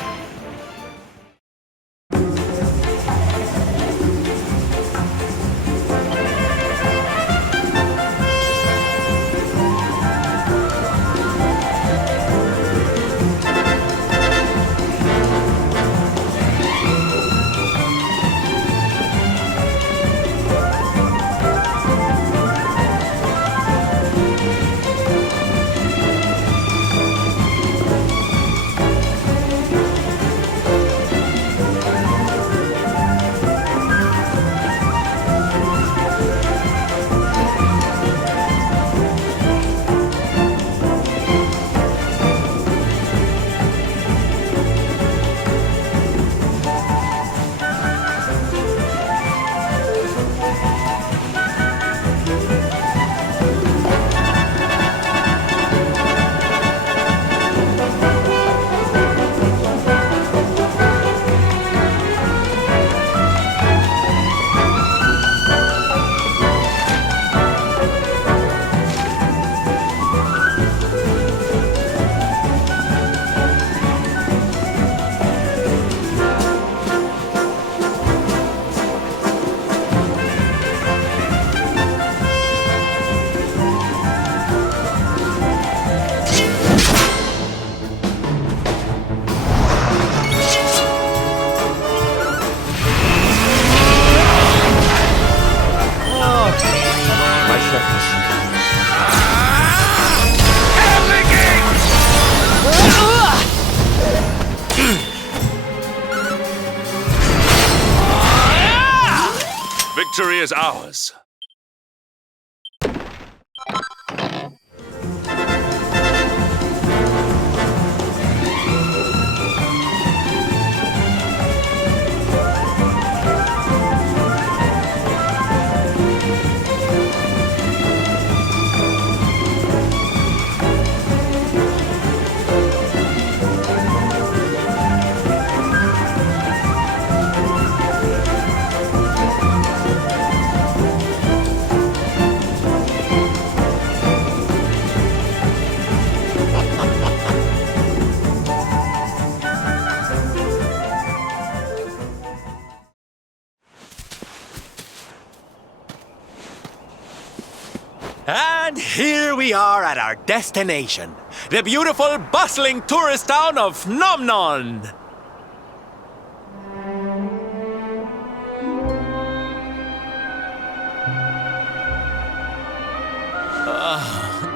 Victory is ours. And here we are at our destination, the beautiful, bustling tourist town of Nomnon.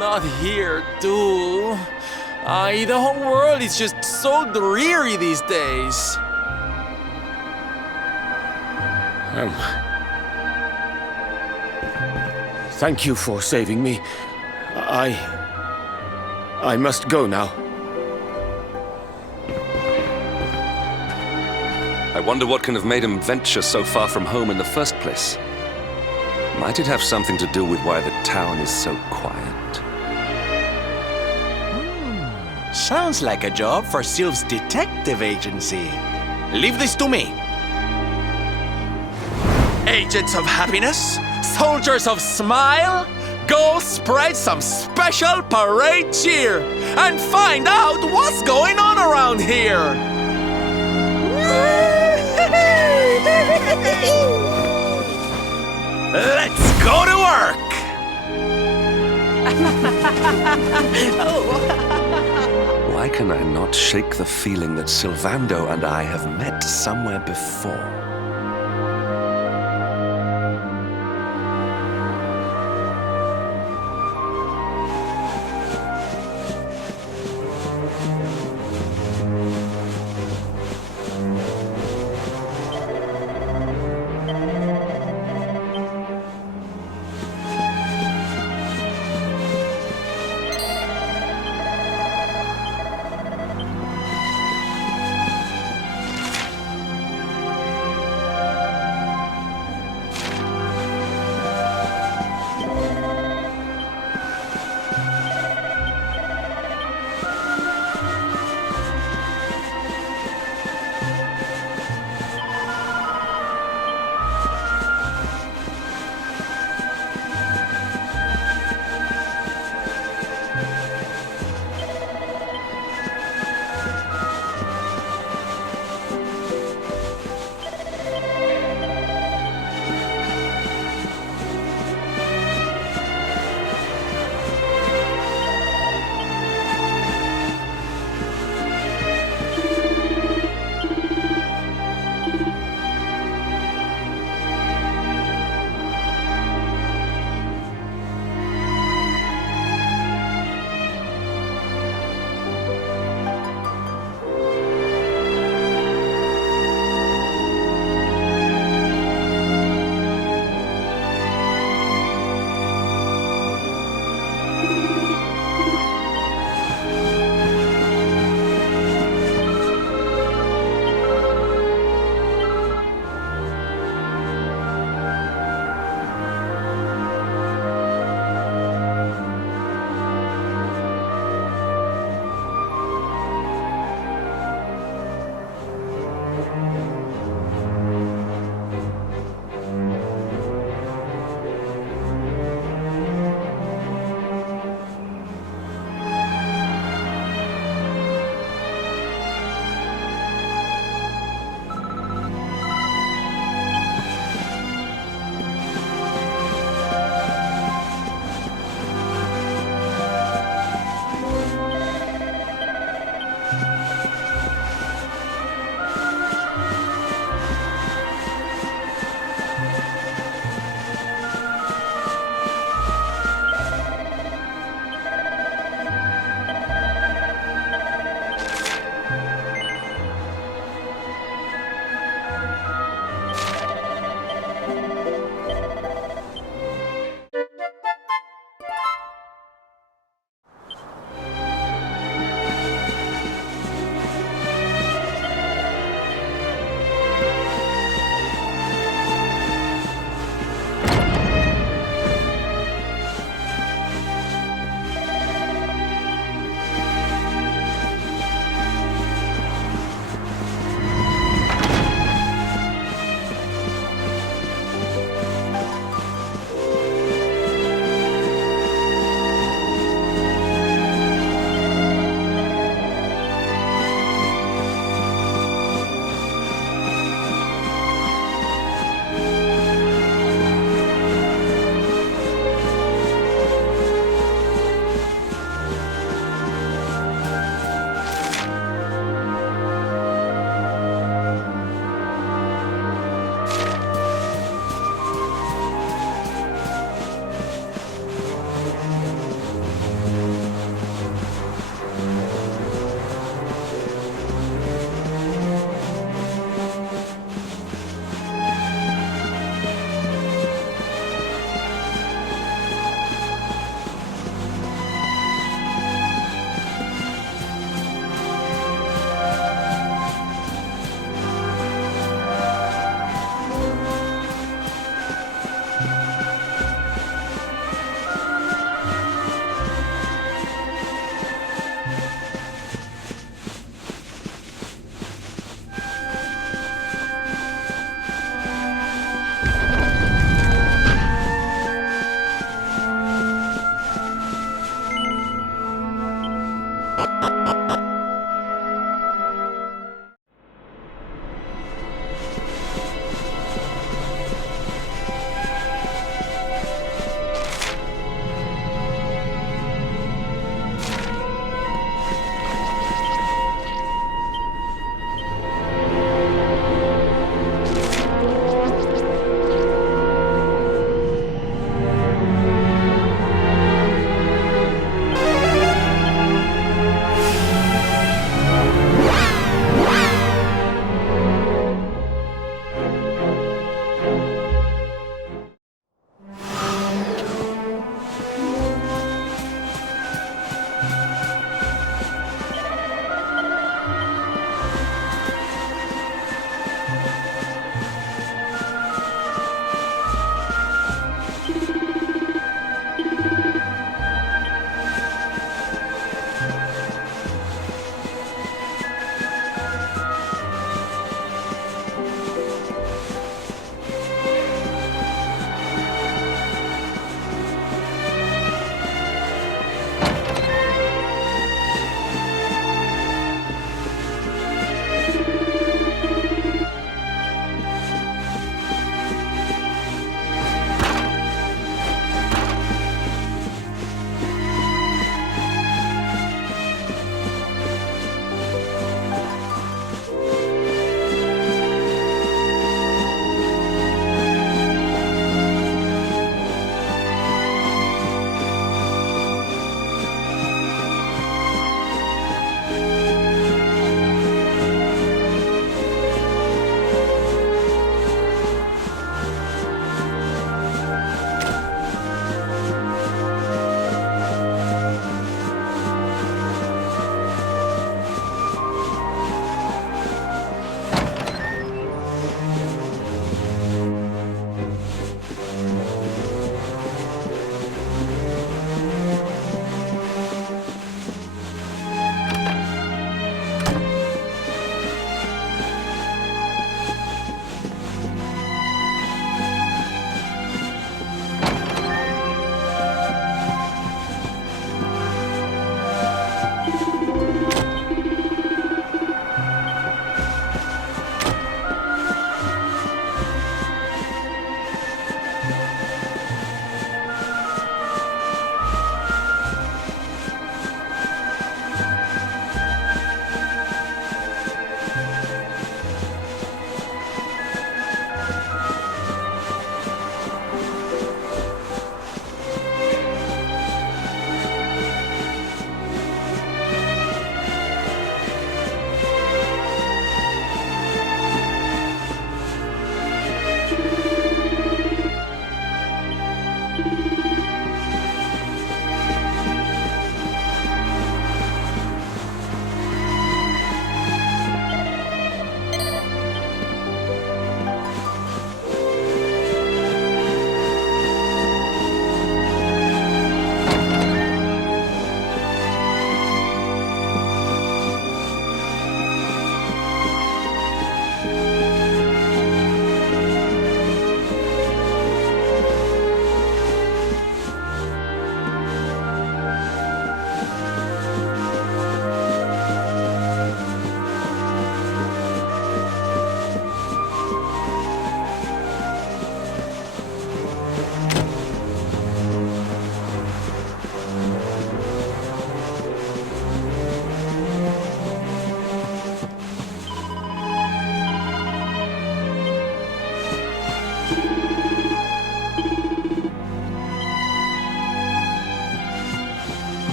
Not here, too. The whole world is just so dreary these days. Thank you for saving me. I must go now. I wonder what can have made him venture so far from home in the first place. Might it have something to do with why the town is so quiet? Sounds like a job for Sylve's detective agency. Leave this to me. Agents of happiness? Soldiers of smile? Go spread some special parade cheer and find out what's going on around here! Let's go to work! Why can I not shake the feeling that Sylvando and I have met somewhere before?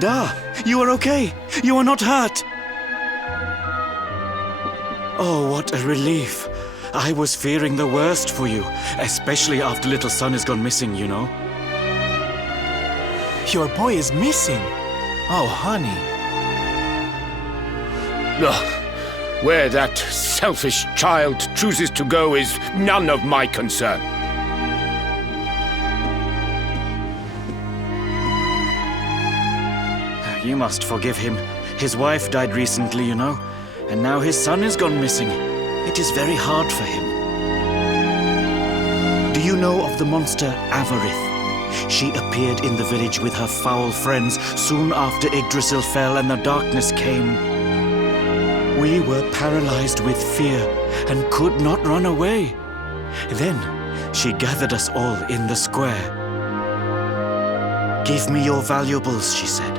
Da, you are okay. You are not hurt. Oh, what a relief. I was fearing the worst for you, especially after little son has gone missing, you know. Your boy is missing. Oh, honey. Where that selfish child chooses to go is none of my concern. You must forgive him. His wife died recently, you know, and now his son has gone missing. It is very hard for him. Do you know of the monster Avarith? She appeared in the village with her foul friends soon after Yggdrasil fell and the darkness came. We were paralyzed with fear and could not run away. Then she gathered us all in the square. Give me your valuables, she said.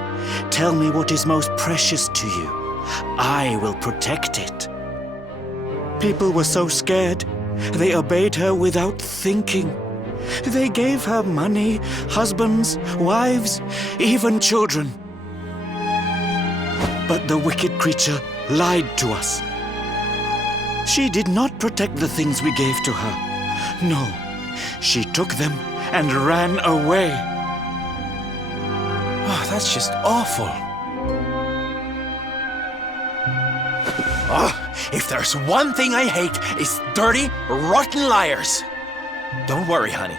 Tell me what is most precious to you. I will protect it. People were so scared. They obeyed her without thinking. They gave her money, husbands, wives, even children. But the wicked creature lied to us. She did not protect the things we gave to her. No, she took them and ran away. Oh, that's just awful. Oh, if there's one thing I hate, it's dirty, rotten liars. Don't worry, honey.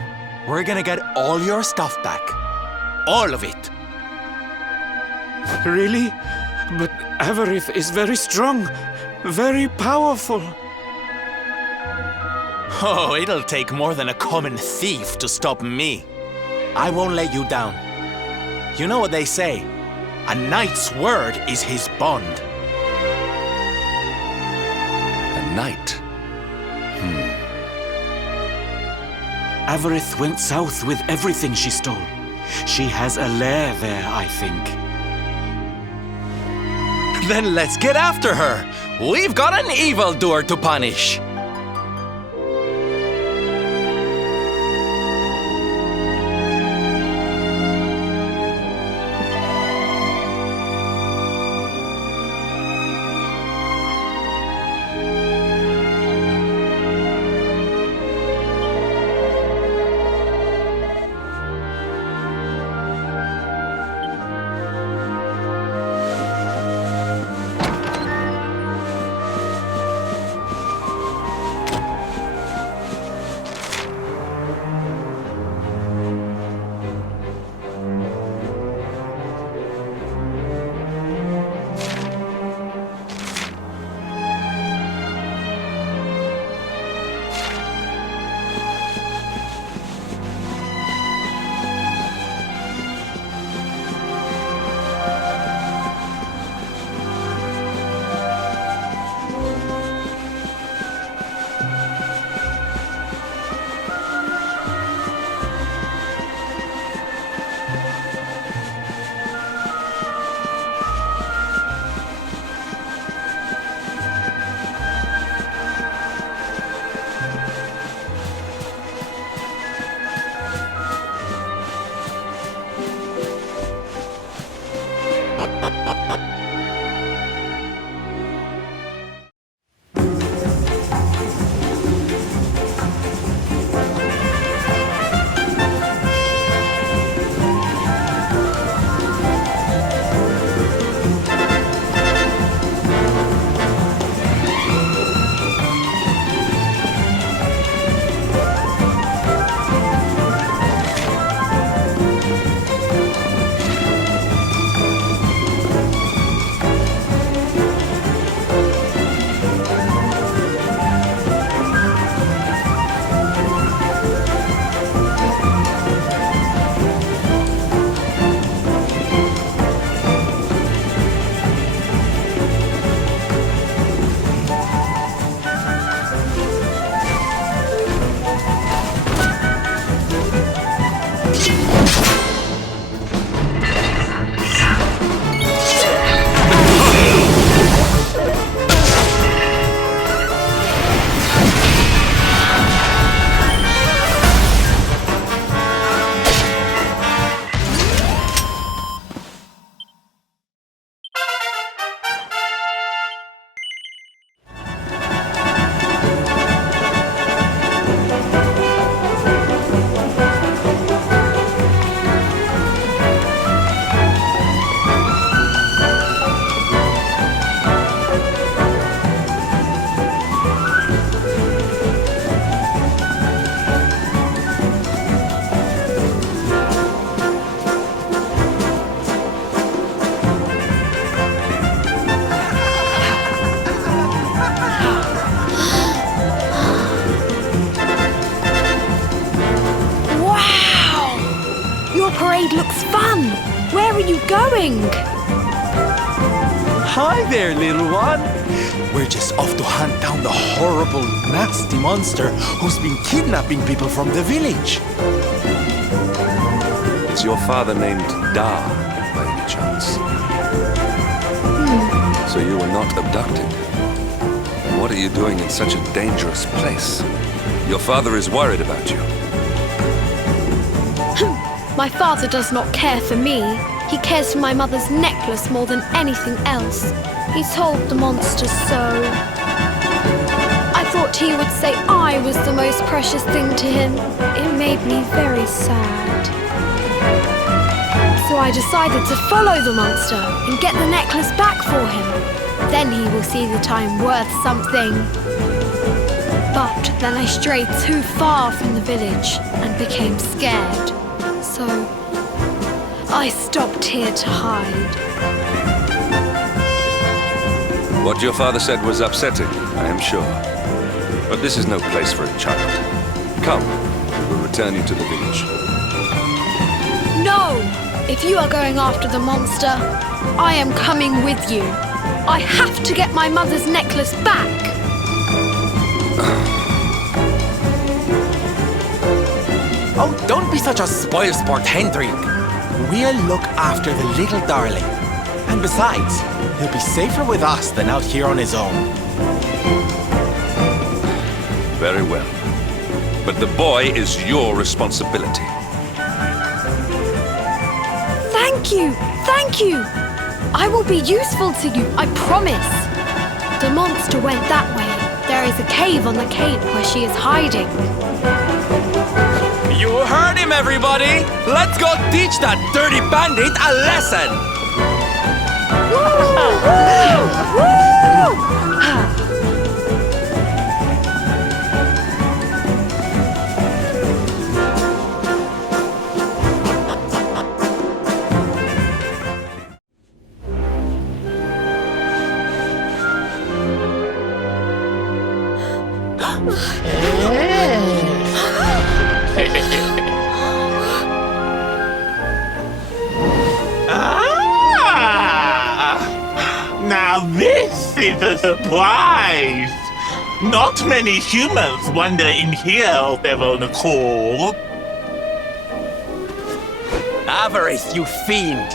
We're gonna get all your stuff back. All of it. Really? But Avarith is very strong, very powerful. Oh, it'll take more than a common thief to stop me. I won't let you down. You know what they say? A knight's word is his bond. A knight? Avarith went south with everything she stole. She has a lair there, I think. Then let's get after her. We've got an evildoer to punish. It looks fun. Where are you going? Hi there, little one. We're just off to hunt down the horrible, nasty monster who's been kidnapping people from the village. Is your father named Da, by any chance? So you were not abducted? What are you doing in such a dangerous place? Your father is worried about you. My father does not care for me. He cares for my mother's necklace more than anything else. He told the monster so. I thought he would say I was the most precious thing to him. It made me very sad. So I decided to follow the monster and get the necklace back for him. Then he will see that I'm worth something. But then I strayed too far from the village and became scared. So I stopped here to hide. What your father said was upsetting, I am sure. But this is no place for a child. Come, we will return you to the village. No! If you are going after the monster, I am coming with you. I have to get my mother's necklace back. Oh, don't be such a spoil-sport, Hendrik. We'll look after the little darling. And besides, he'll be safer with us than out here on his own. Very well. But the boy is your responsibility. Thank you! Thank you! I will be useful to you, I promise. The monster went that way. There is a cave on the cape where she is hiding. You heard him, everybody! Let's go teach that dirty bandit a lesson! Now this is a surprise! Not many humans wander in here of their own accord. Avarice, you fiend!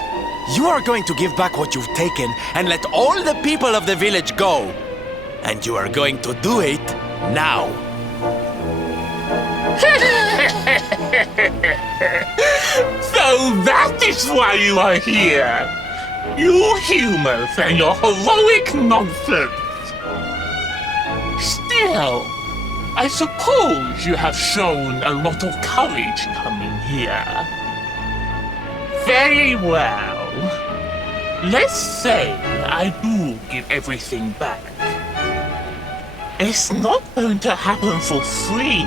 You are going to give back what you've taken and let all the people of the village go. And you are going to do it now. So that is why you are here! You humans and your heroic nonsense! Still, I suppose you have shown a lot of courage coming here. Very well. Let's say I do give everything back. It's not going to happen for free.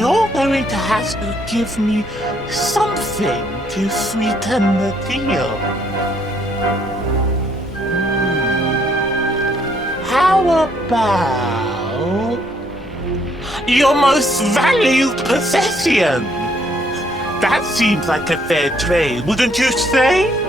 You're going to have to give me something to sweeten the deal. How about your most valued possession? That seems like a fair trade, wouldn't you say?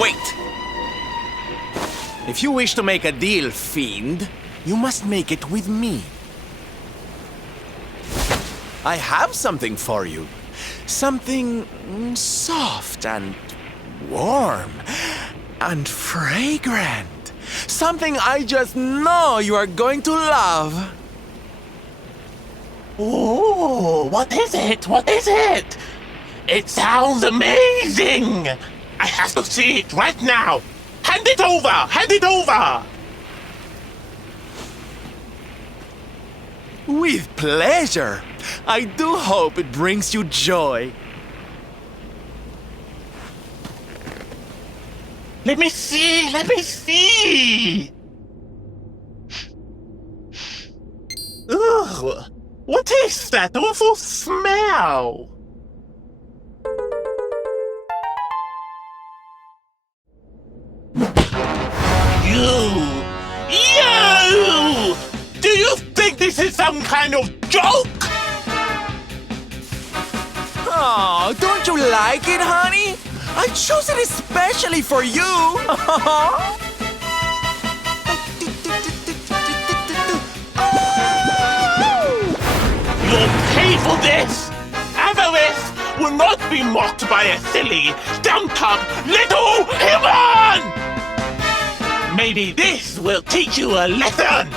Wait! If you wish to make a deal, fiend, you must make it with me. I have something for you. Something soft and warm and fragrant. Something I just know you are going to love. Oh, what is it? What is it? It sounds amazing! I have to see it right now! Hand it over! Hand it over! With pleasure. I do hope it brings you joy. Let me see! Let me see! Ugh! What is that awful smell? You! Do you think this is some kind of joke? Oh, don't you like it, honey? I chose it especially for you. You'll pay for this! Avarice will not be mocked by a silly, stumped-up little human! Maybe this will teach you a lesson!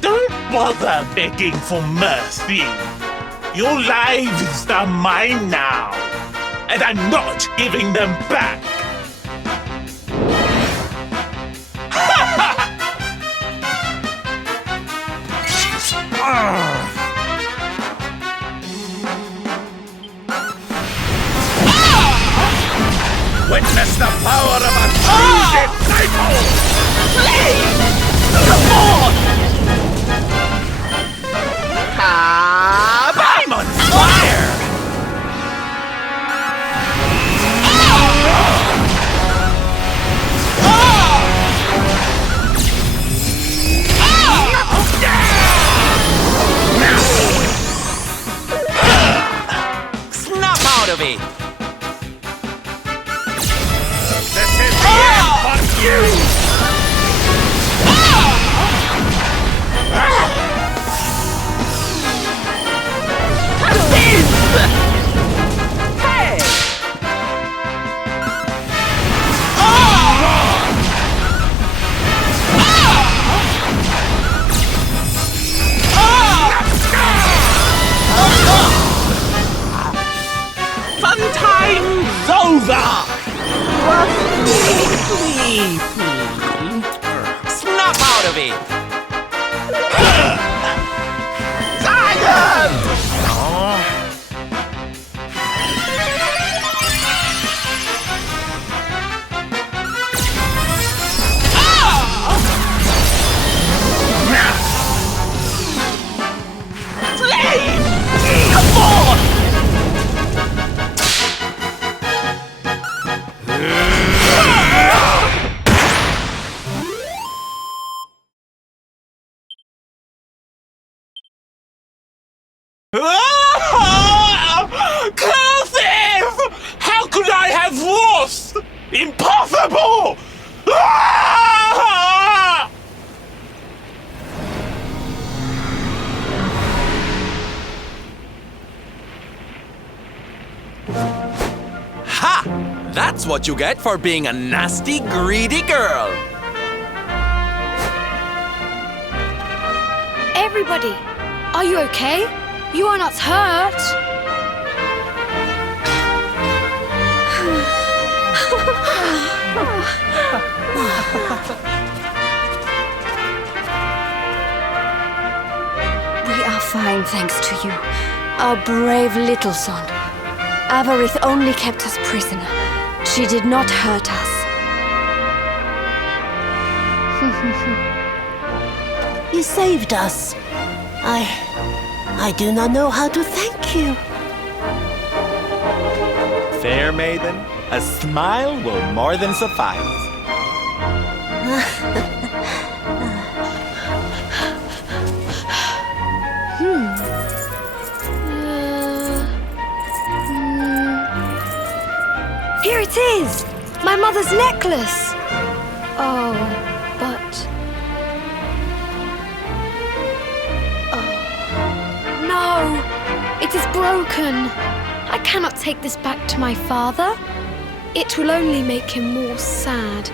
Don't bother begging for mercy. Your lives are mine now, and I'm not giving them back. Witness the power of a true disciple! Please! Come on! I'm on fire! Snap out of it! This is the end for you! Fun time's over! Snap out of it! Cursive! How could I have lost? Impossible! Ha! That's what you get for being a nasty, greedy girl! Everybody, are you okay? You are not hurt. We are fine, thanks to you, our brave little son. Avarith only kept us prisoner. She did not hurt us. You saved us. I do not know how to thank you. Fair maiden, a smile will more than suffice. Here it is! My mother's necklace! Oh, but... No! It is broken! I cannot take this back to my father. It will only make him more sad.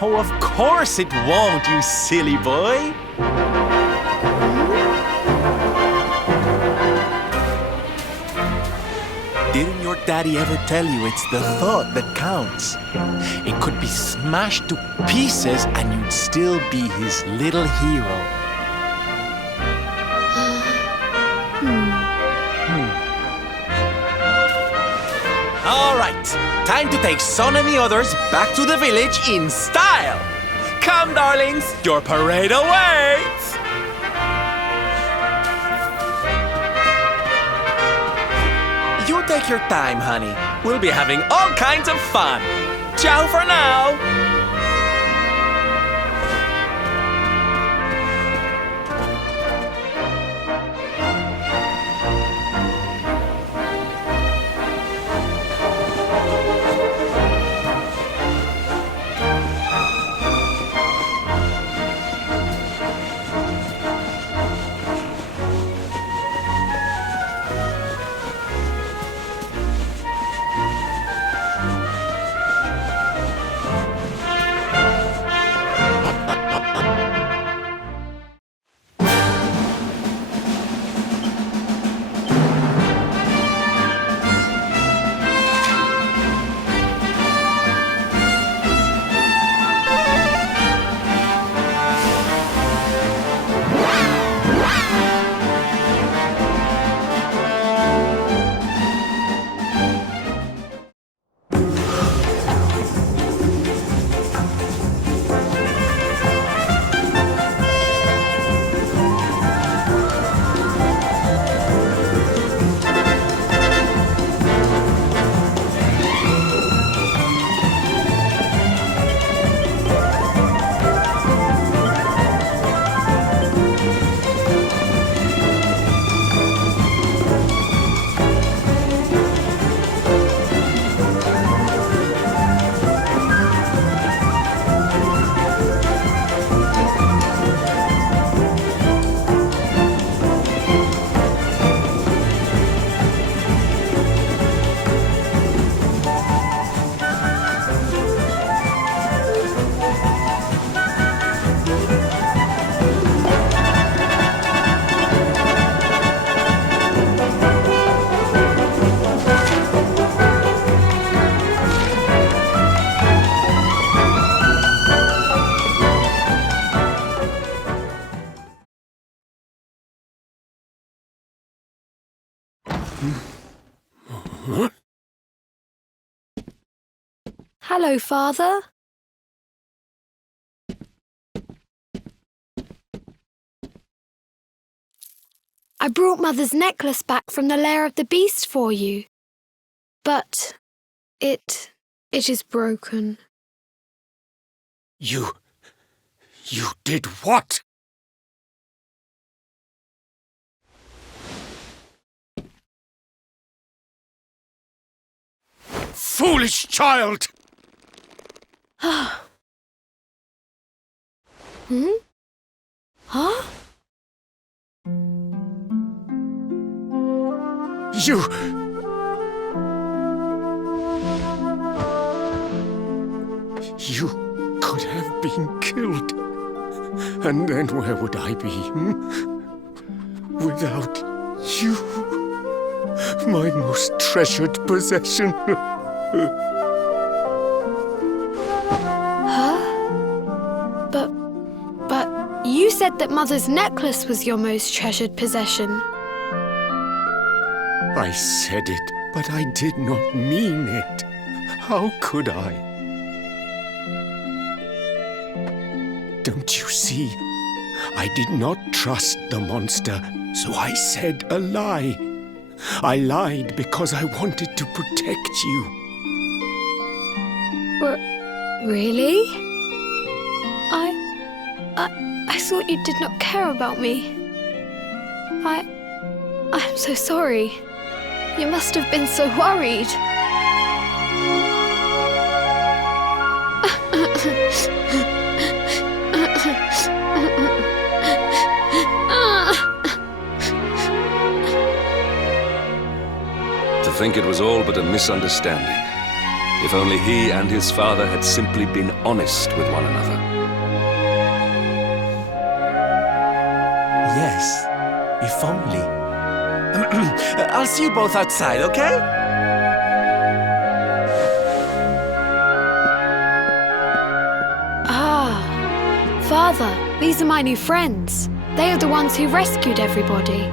Oh, of course it won't, you silly boy. Didn't your daddy ever tell you it's the thought that counts? It could be smashed to pieces and you'd still be his little hero. All right, time to take Son and the others back to the village in style. Come, darlings, your parade awaits! You take your time, honey. We'll be having all kinds of fun. Ciao for now! Hello, Father. I brought Mother's necklace back from the lair of the beast for you. But it is broken. You did what? Foolish child! Hmm? Huh? You could have been killed. And then where would I be, without you, my most treasured possession? Huh? But you said that Mother's necklace was your most treasured possession. I said it, but I did not mean it. How could I? Don't you see? I did not trust the monster, so I said a lie. I lied because I wanted to protect you. Really? I thought you did not care about me. I'm so sorry. You must have been so worried. To think it was all but a misunderstanding. If only he and his father had simply been honest with one another. Yes, if only. I'll see you both outside, okay? Ah, Father, these are my new friends. They are the ones who rescued everybody.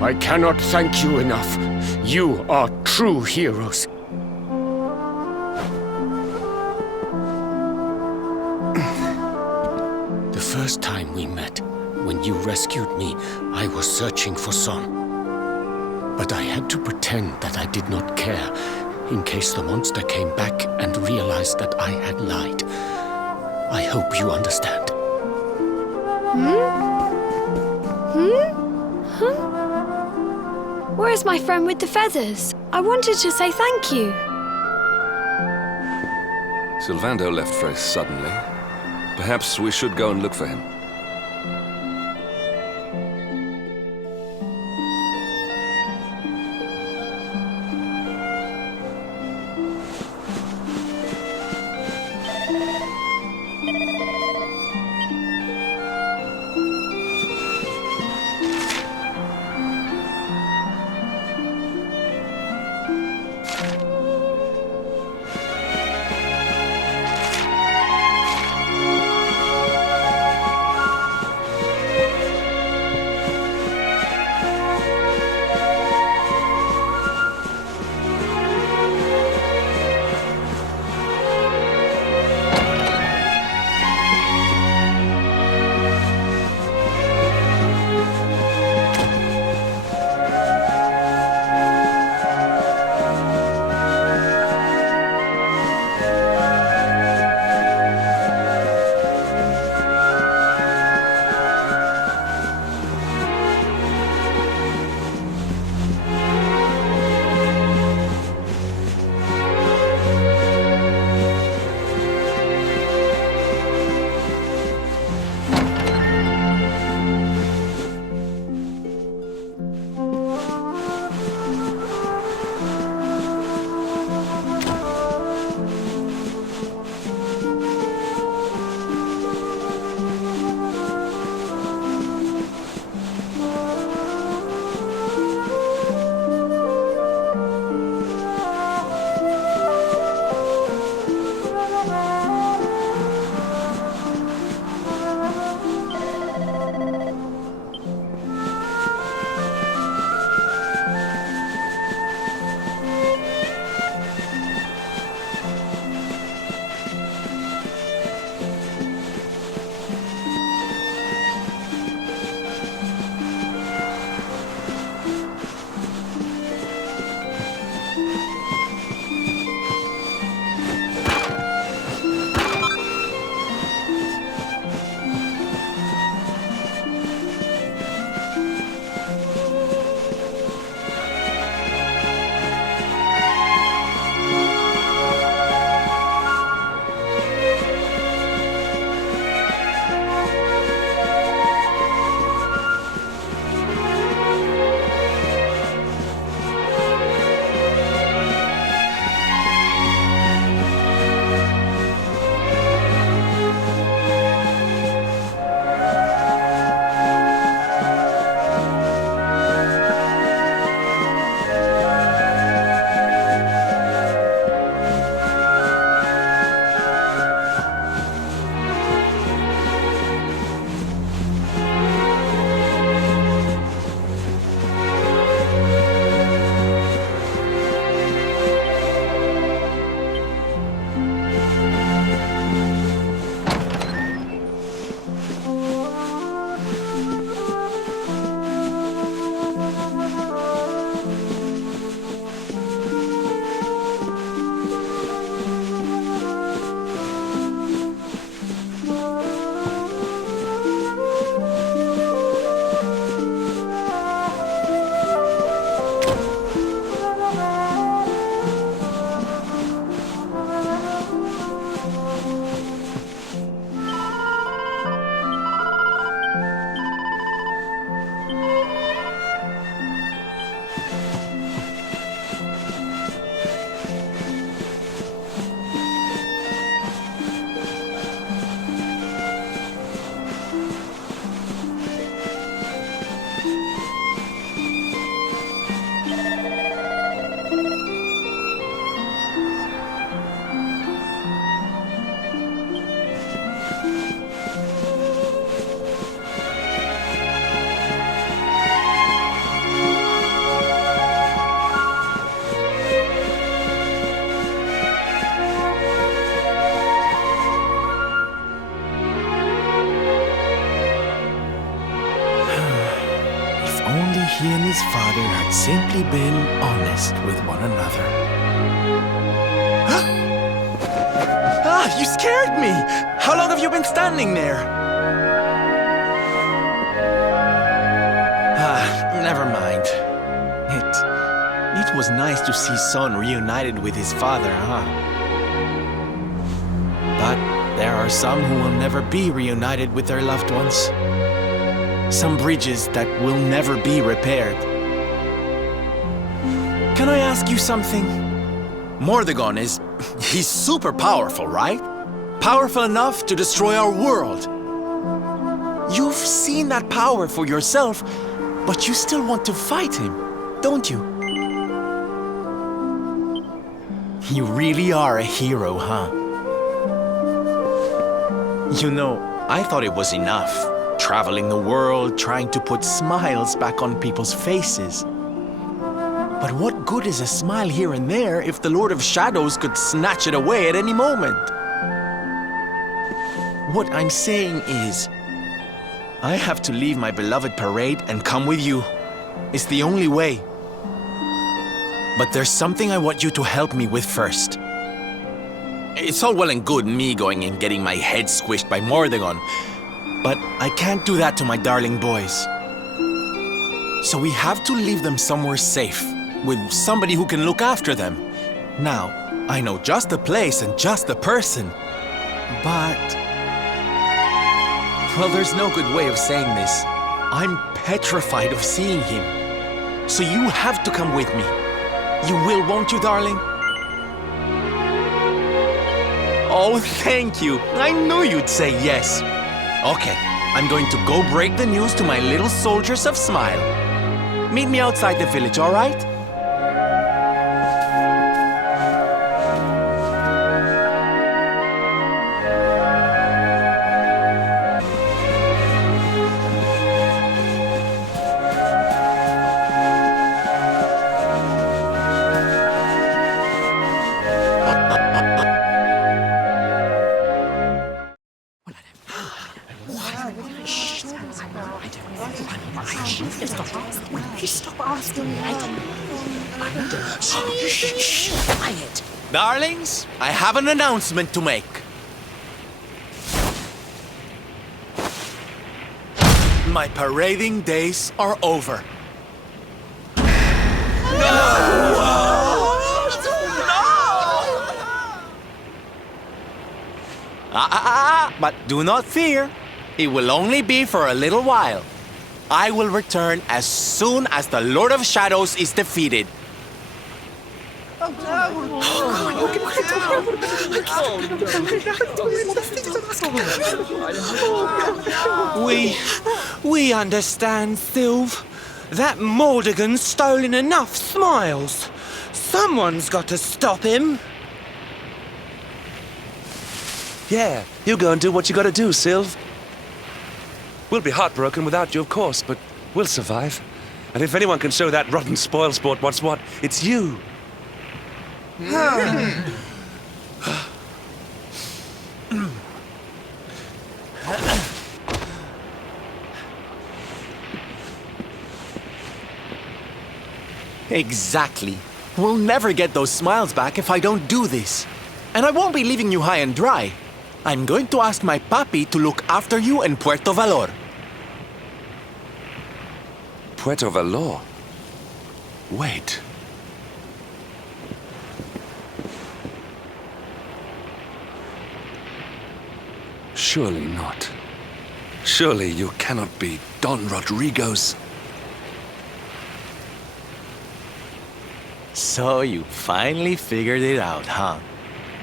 I cannot thank you enough. You are true heroes. The first time we met, when you rescued me, I was searching for Son. But I had to pretend that I did not care, in case the monster came back and realized that I had lied. I hope you understand. Where's my friend with the feathers? I wanted to say thank you. Sylvando left very suddenly. Perhaps we should go and look for him. his father had simply been honest with one another. You scared me! How long have you been standing there? Never mind. It was nice to see Son reunited with his father, huh? But there are some who will never be reunited with their loved ones. Some bridges that will never be repaired. Can I ask you something? Mordegon he's super powerful, right? Powerful enough to destroy our world. You've seen that power for yourself, but you still want to fight him, don't you? You really are a hero, huh? You know, I thought it was enough. Traveling the world, trying to put smiles back on people's faces. But what good is a smile here and there if the Lord of Shadows could snatch it away at any moment? What I'm saying is, I have to leave my beloved parade and come with you. It's the only way. But there's something I want you to help me with first. It's all well and good me going and getting my head squished by Mordegon, but I can't do that to my darling boys. So we have to leave them somewhere safe, with somebody who can look after them. Now, I know just the place and just the person, but... Well, there's no good way of saying this. I'm petrified of seeing him. So you have to come with me. You will, won't you, darling? Oh, thank you. I knew you'd say yes. Okay, I'm going to go break the news to my little soldiers of Smile. Meet me outside the village, all right? Quiet. Darlings, I have an announcement to make. My parading days are over. But do not fear. It will only be for a little while. I will return as soon as the Lord of Shadows is defeated. We understand, Sylve. That Mordegon's stolen enough smiles. Someone's got to stop him. Yeah, you go and do what you gotta do, Sylve. We'll be heartbroken without you, of course, but we'll survive. And if anyone can show that rotten spoilsport what's what, it's you. Exactly. We'll never get those smiles back if I don't do this. And I won't be leaving you high and dry. I'm going to ask my papi to look after you in Puerto Valor. Puerto Valor? Wait. Surely not. Surely you cannot be Don Rodrigo's. So you finally figured it out, huh?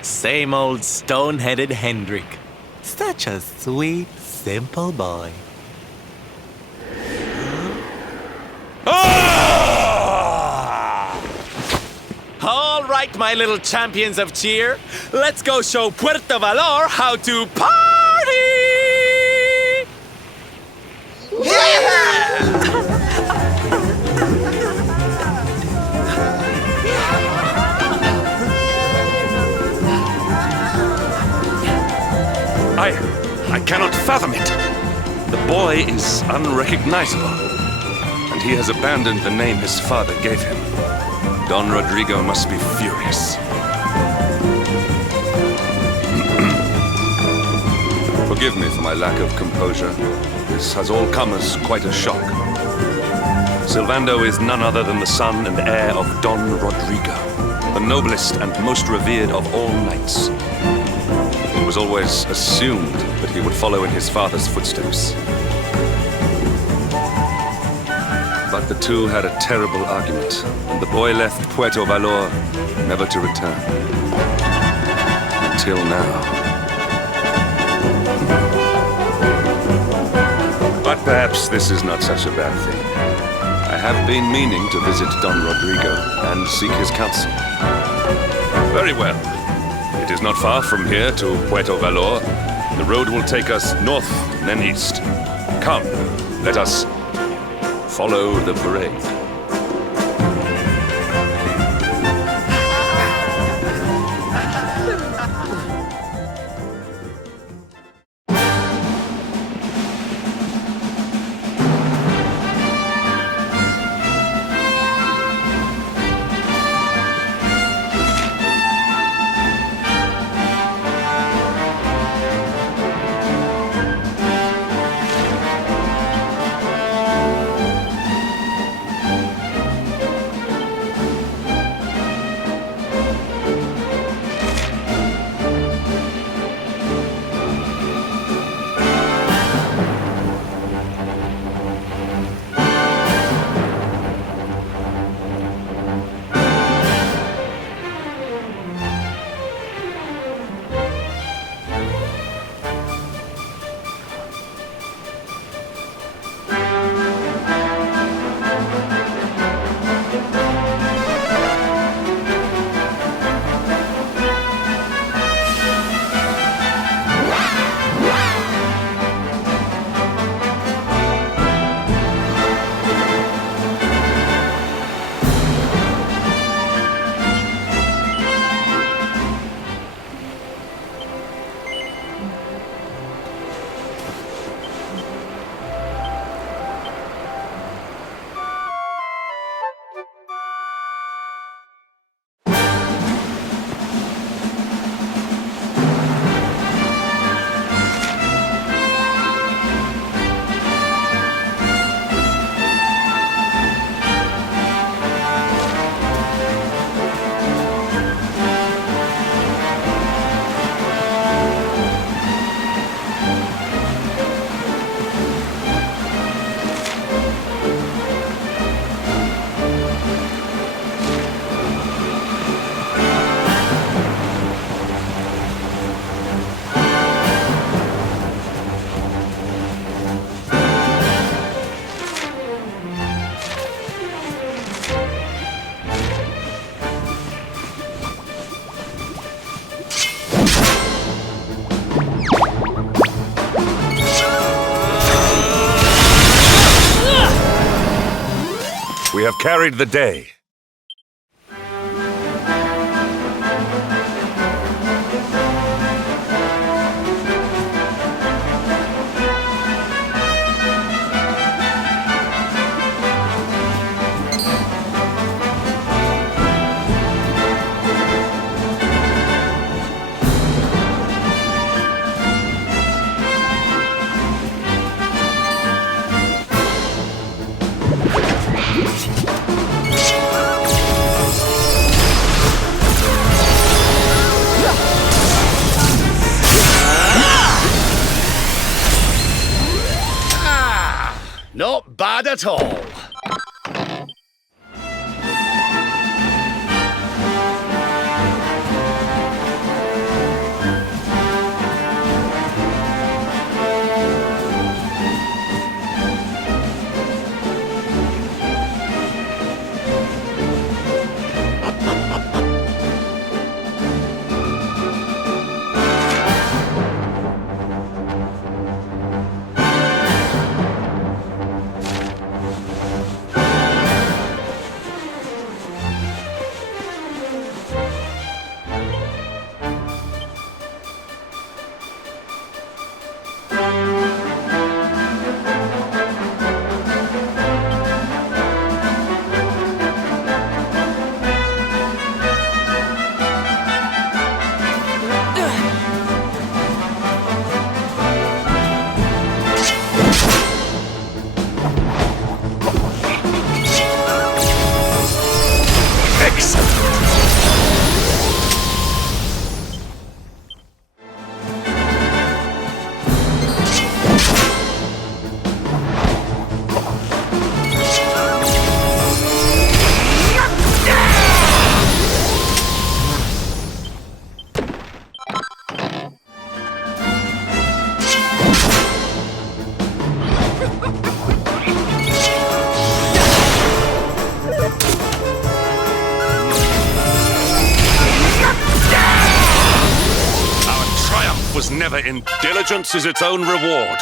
Same old stone-headed Hendrik. Such a sweet, simple boy. All right, my little champions of cheer. Let's go show Puerto Valor how to party! Yeah! I cannot fathom it. The boy is unrecognizable. and he has abandoned the name his father gave him. Don Rodrigo must be furious. Forgive me for my lack of composure. This has all come as quite a shock. Sylvando is none other than the son and heir of Don Rodrigo, the noblest and most revered of all knights. It was always assumed that he would follow in his father's footsteps. But the two had a terrible argument, and the boy left Puerto Valor, never to return. Until now. But perhaps this is not such a bad thing. I have been meaning to visit Don Rodrigo and seek his counsel. Very well. It is not far from here to Puerto Valor. The road will take us north, then east. Come, let us follow the parade. We have carried the day. Not bad at all. Never in diligence is its own reward.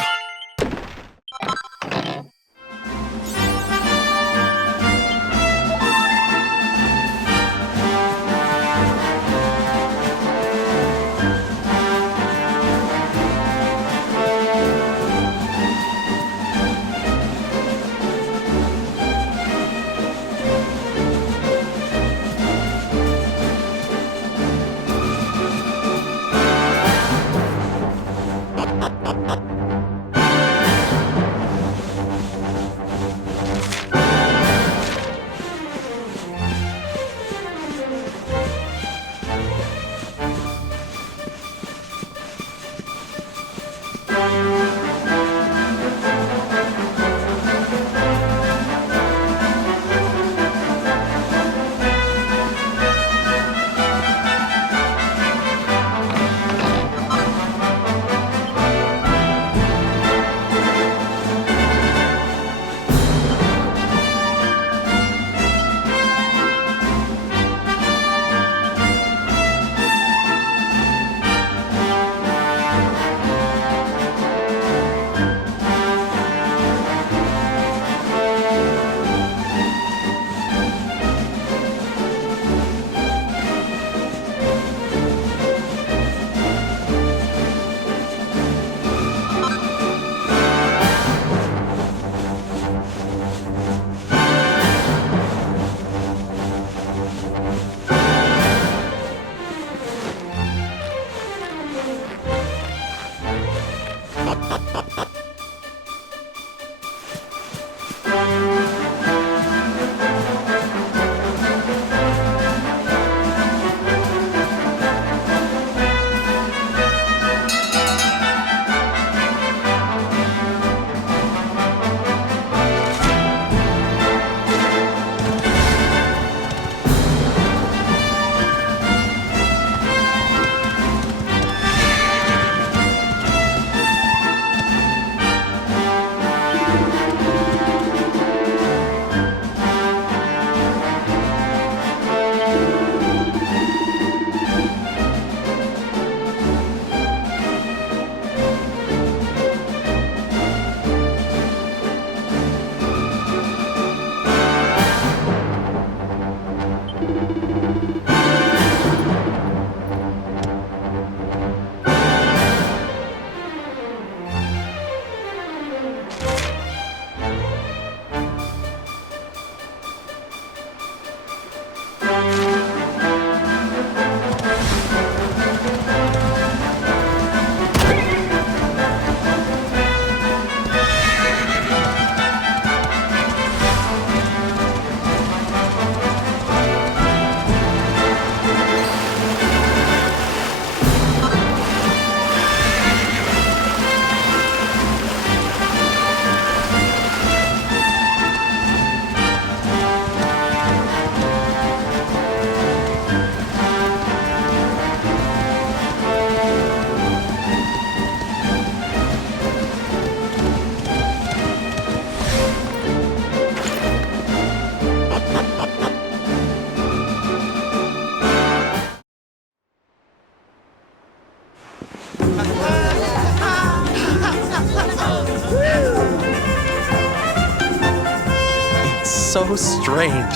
So strange.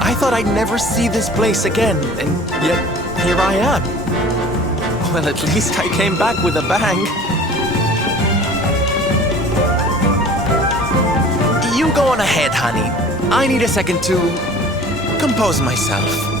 I thought I'd never see this place again, and yet here I am. Well, at least I came back with a bang. You go on ahead, honey. I need a second to compose myself.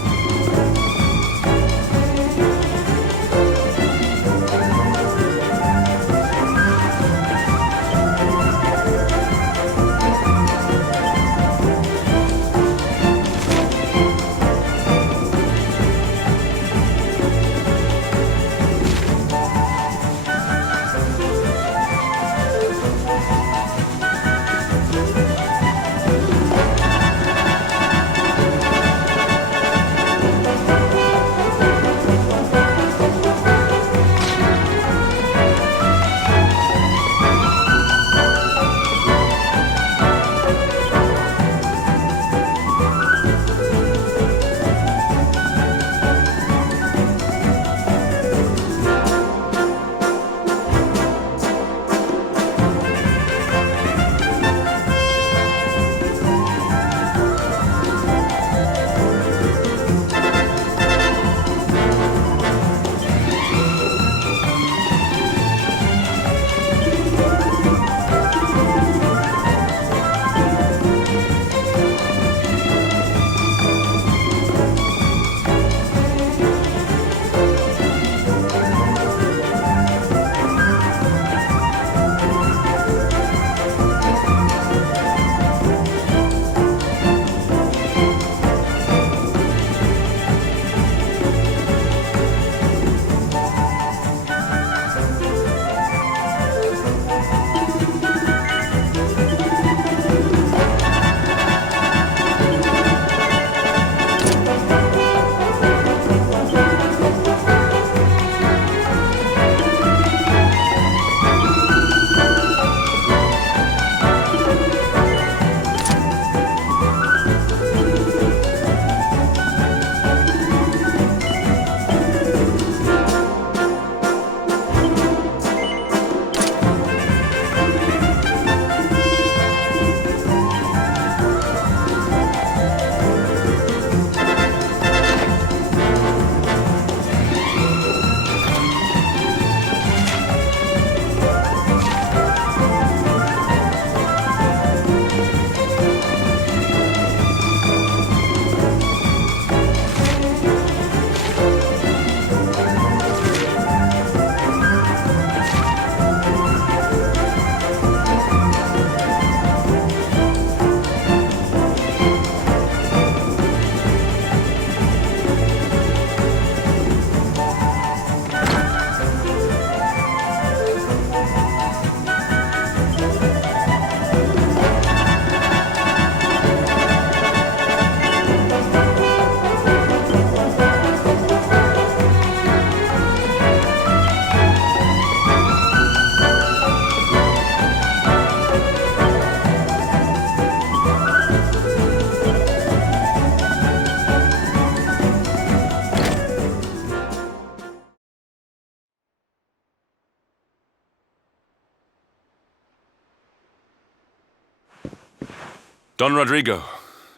Don Rodrigo,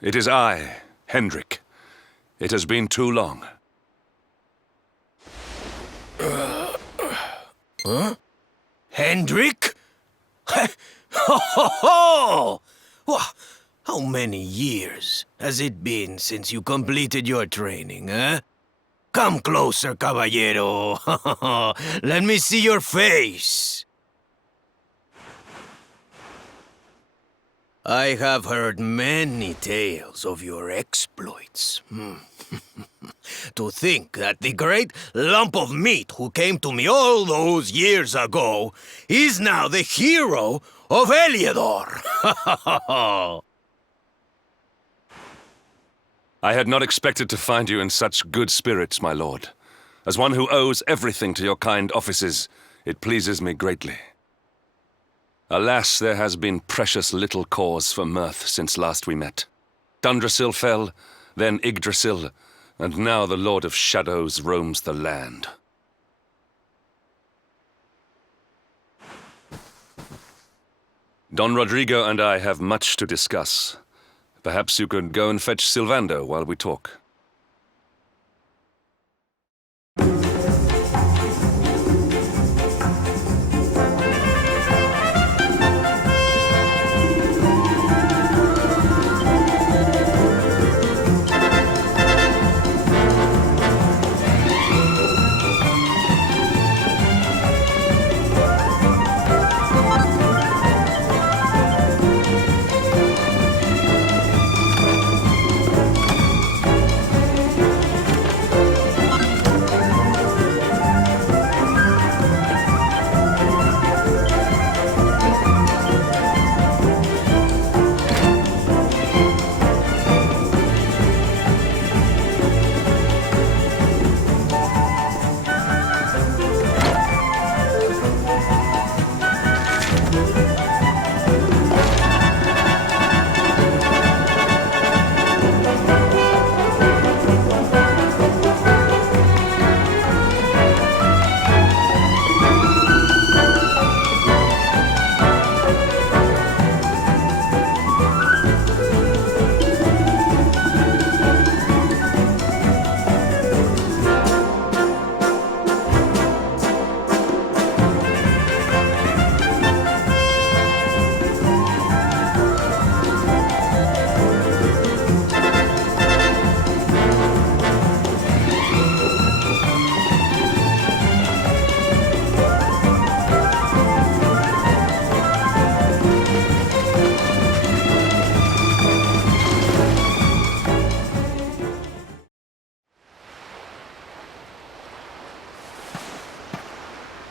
it is I, Hendrik. It has been too long. Huh? Hendrik? Ho ho ho! How many years has it been since you completed your training, eh? Come closer, caballero. Let me see your face. I have heard many tales of your exploits. To think that the great lump of meat who came to me all those years ago is now the hero of Eliodor. I had not expected to find you in such good spirits, my lord. As one who owes everything to your kind offices, it pleases me greatly. Alas, there has been precious little cause for mirth since last we met. Dundrasil fell, then Yggdrasil, and now the Lord of Shadows roams the land. Don Rodrigo and I have much to discuss. Perhaps you could go and fetch Sylvando while we talk.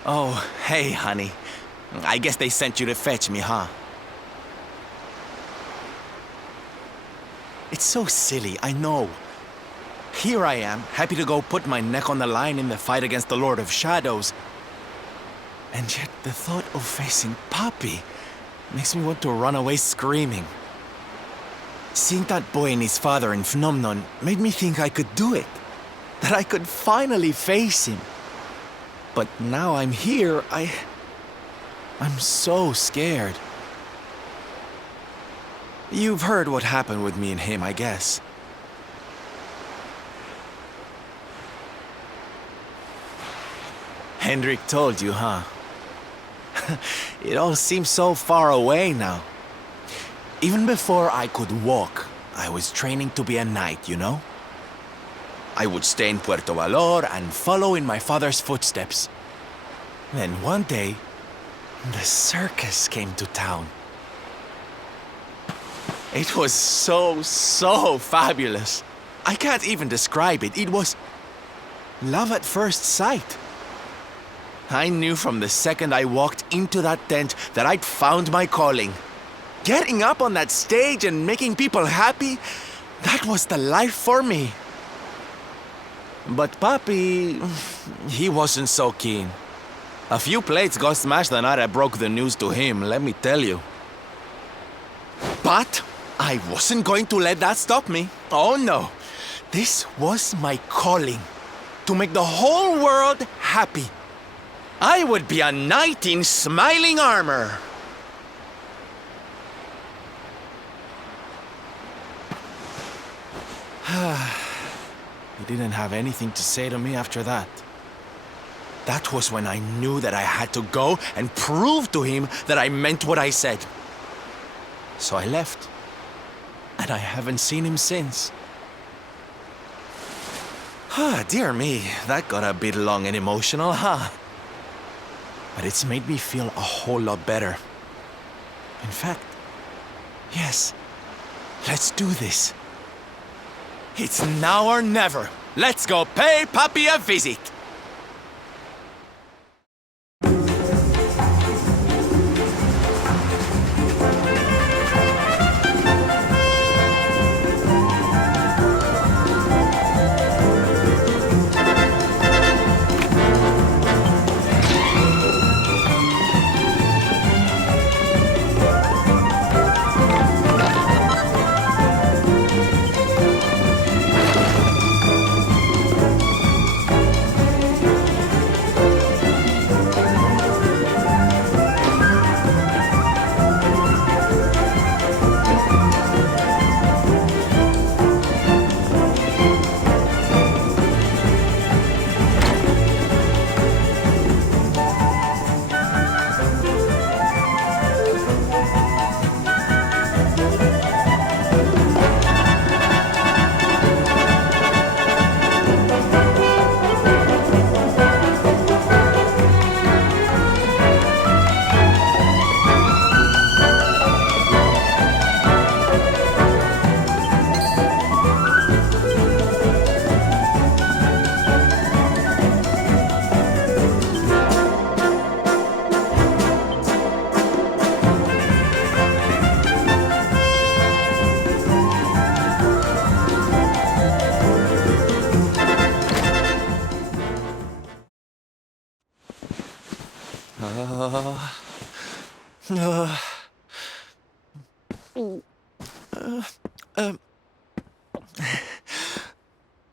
Oh, hey, honey. I guess they sent you to fetch me, huh? It's so silly, I know. Here I am, happy to go put my neck on the line in the fight against the Lord of Shadows. And yet the thought of facing Papi makes me want to run away screaming. Seeing that boy and his father in Phnomnon made me think I could do it. That I could finally face him. But now I'm here, I'm so scared. You've heard what happened with me and him, I guess. Hendrik told you, huh? It all seems so far away now. Even before I could walk, I was training to be a knight, you know? I would stay in Puerto Valor and follow in my father's footsteps. Then one day, the circus came to town. It was so fabulous. I can't even describe it. It was love at first sight. I knew from the second I walked into that tent that I'd found my calling. Getting up on that stage and making people happy, that was the life for me. But Papi, he wasn't so keen. A few plates got smashed the night I broke the news to him, let me tell you. But I wasn't going to let that stop me. Oh no. This was my calling. To make the whole world happy. I would be a knight in smiling armor. He didn't have anything to say to me after that. That was when I knew that I had to go and prove to him that I meant what I said. So I left. And I haven't seen him since. Dear me, that got a bit long and emotional, huh? But it's made me feel a whole lot better. In fact, yes, let's do this. It's now or never. Let's go pay Papi a visit.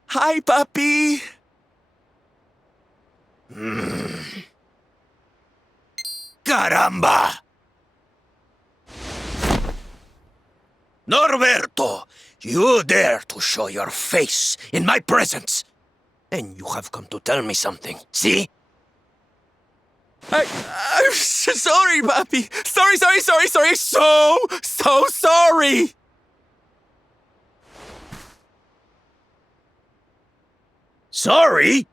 Hi, Papi! Caramba! Norberto, you dare to show your face in my presence! And you have come to tell me something, see? I'm sorry, Papi! Sorry! So sorry! Sorry?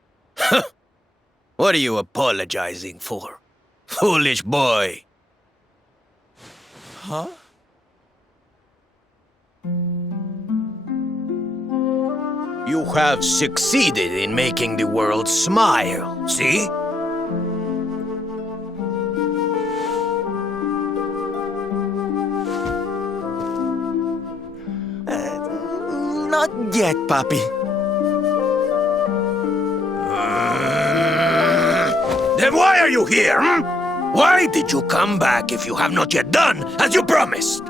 What are you apologizing for? Foolish boy. Huh? You have succeeded in making the world smile, see? Not yet, Papi. Then why are you here, Why did you come back if you have not yet done as you promised?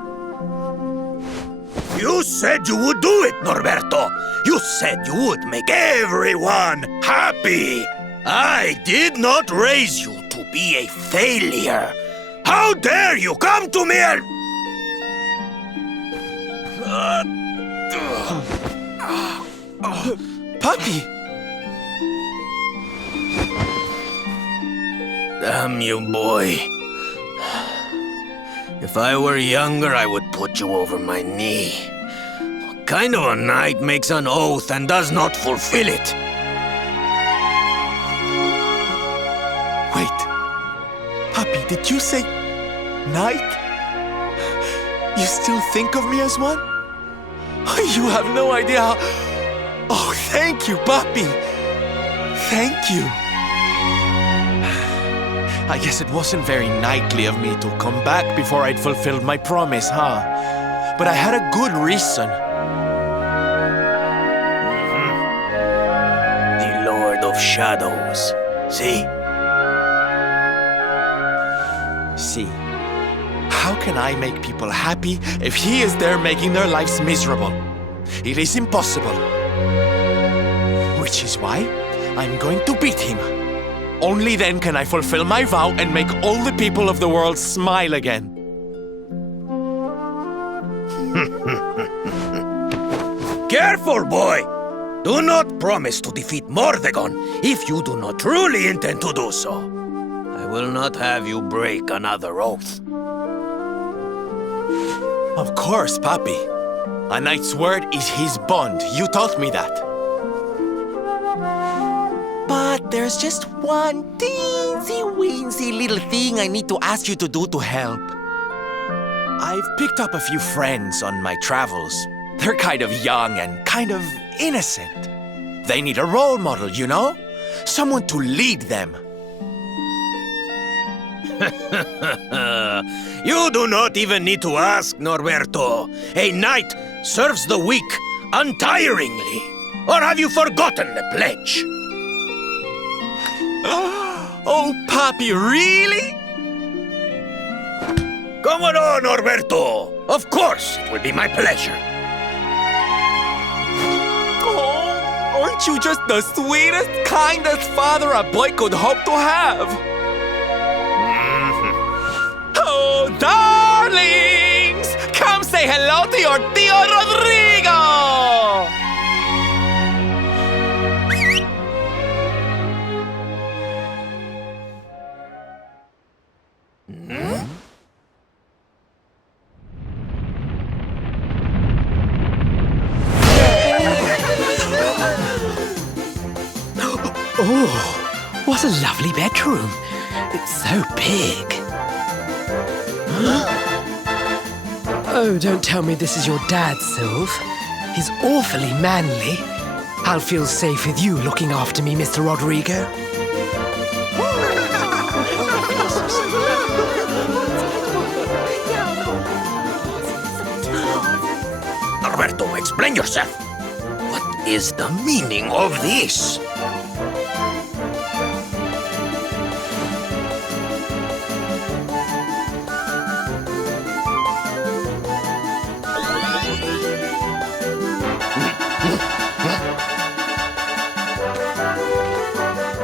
You said you would do it, Norberto. You said you would make everyone happy. I did not raise you to be a failure. How dare you come to me and... Papi! Damn you, boy. If I were younger, I would put you over my knee. What kind of a knight makes an oath and does not fulfill it? Wait. Papi, did you say... knight? You still think of me as one? You have no idea how... Oh, thank you, Papi! Thank you! I guess it wasn't very knightly of me to come back before I'd fulfilled my promise, huh? But I had a good reason. The Lord of Shadows. See? See? How can I make people happy if he is there making their lives miserable? It is impossible. Which is why I'm going to beat him. Only then can I fulfill my vow and make all the people of the world smile again. Careful, boy! Do not promise to defeat Mordegon if you do not truly intend to do so. I will not have you break another oath. Of course, Papi. A knight's word is his bond. You taught me that. But there's just one teensy-weensy little thing I need to ask you to do to help. I've picked up a few friends on my travels. They're kind of young and kind of innocent. They need a role model, you know? Someone to lead them. You do not even need to ask, Norberto. A knight serves the weak untiringly. Or have you forgotten the pledge? Oh, Papi, really? Come on, Norberto. Of course, it will be my pleasure. Oh, aren't you just the sweetest, kindest father a boy could hope to have? Oh, darlings! Come say hello to your Tío Rodrigo! Oh, what a lovely bedroom. It's so big. Oh, don't tell me this is your dad, Sylve. He's awfully manly. I'll feel safe with you looking after me, Mr. Rodrigo. Norberto, explain yourself. What is the meaning of this?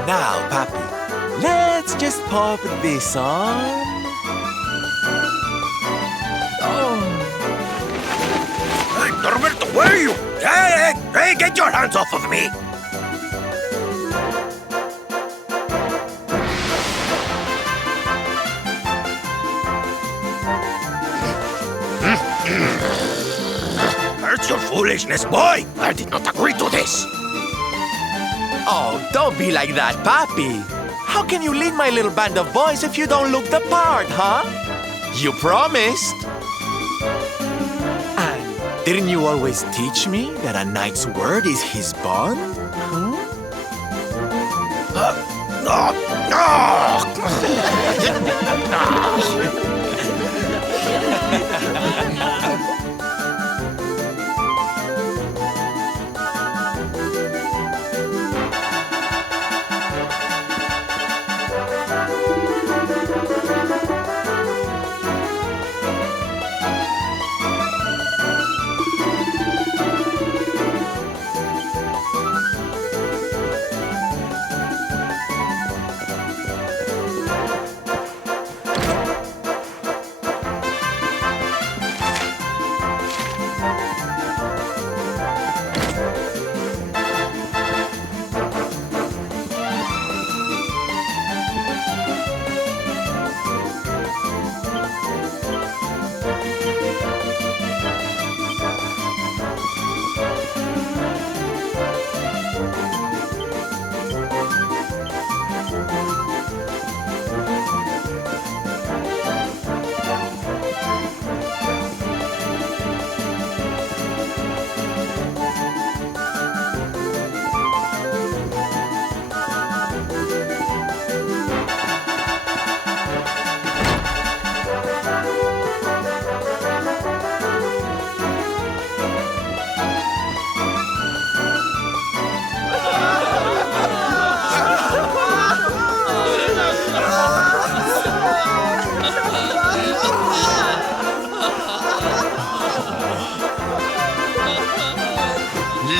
Now, Papi, let's just pop this on. Hey, Norberto, where are you? Hey, get your hands off of me! Where's your foolishness, boy? I did not agree to this. Oh, don't be like that, Papi. How can you lead my little band of boys if you don't look the part, huh? You promised. And didn't you always teach me that a knight's word is his bond?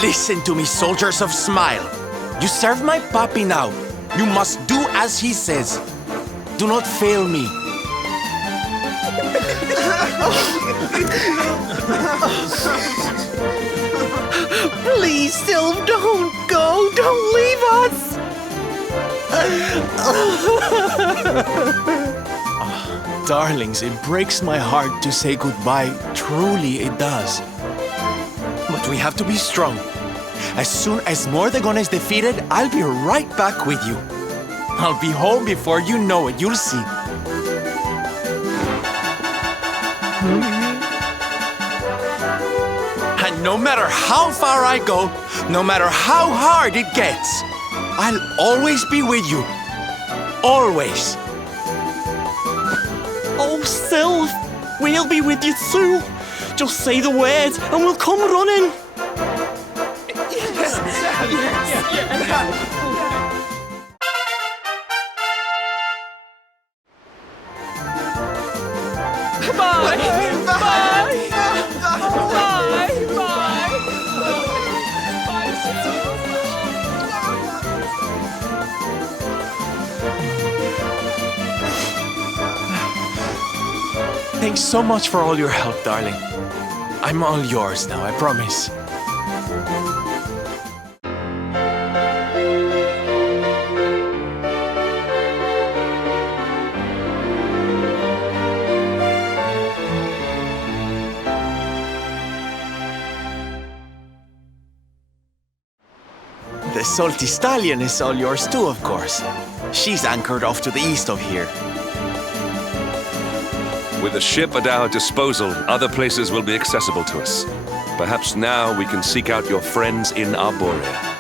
Listen to me, soldiers of Smile. You serve my papi now. You must do as he says. Do not fail me. Please, Sylv, don't go. Don't leave us. Darlings, it breaks my heart to say goodbye. Truly, it does. But we have to be strong. As soon as Mordegon is defeated, I'll be right back with you. I'll be home before you know it. You'll see. And no matter how far I go, no matter how hard it gets, I'll always be with you. Always. Oh, Sylv, we'll be with you too. Just say the words and we'll come running. Bye! Bye! Thanks so much for all your help, darling. I'm all yours now, I promise. The salty stallion is all yours too, of course. She's anchored off to the east of here. With a ship at our disposal, other places will be accessible to us. Perhaps now we can seek out your friends in Arborea.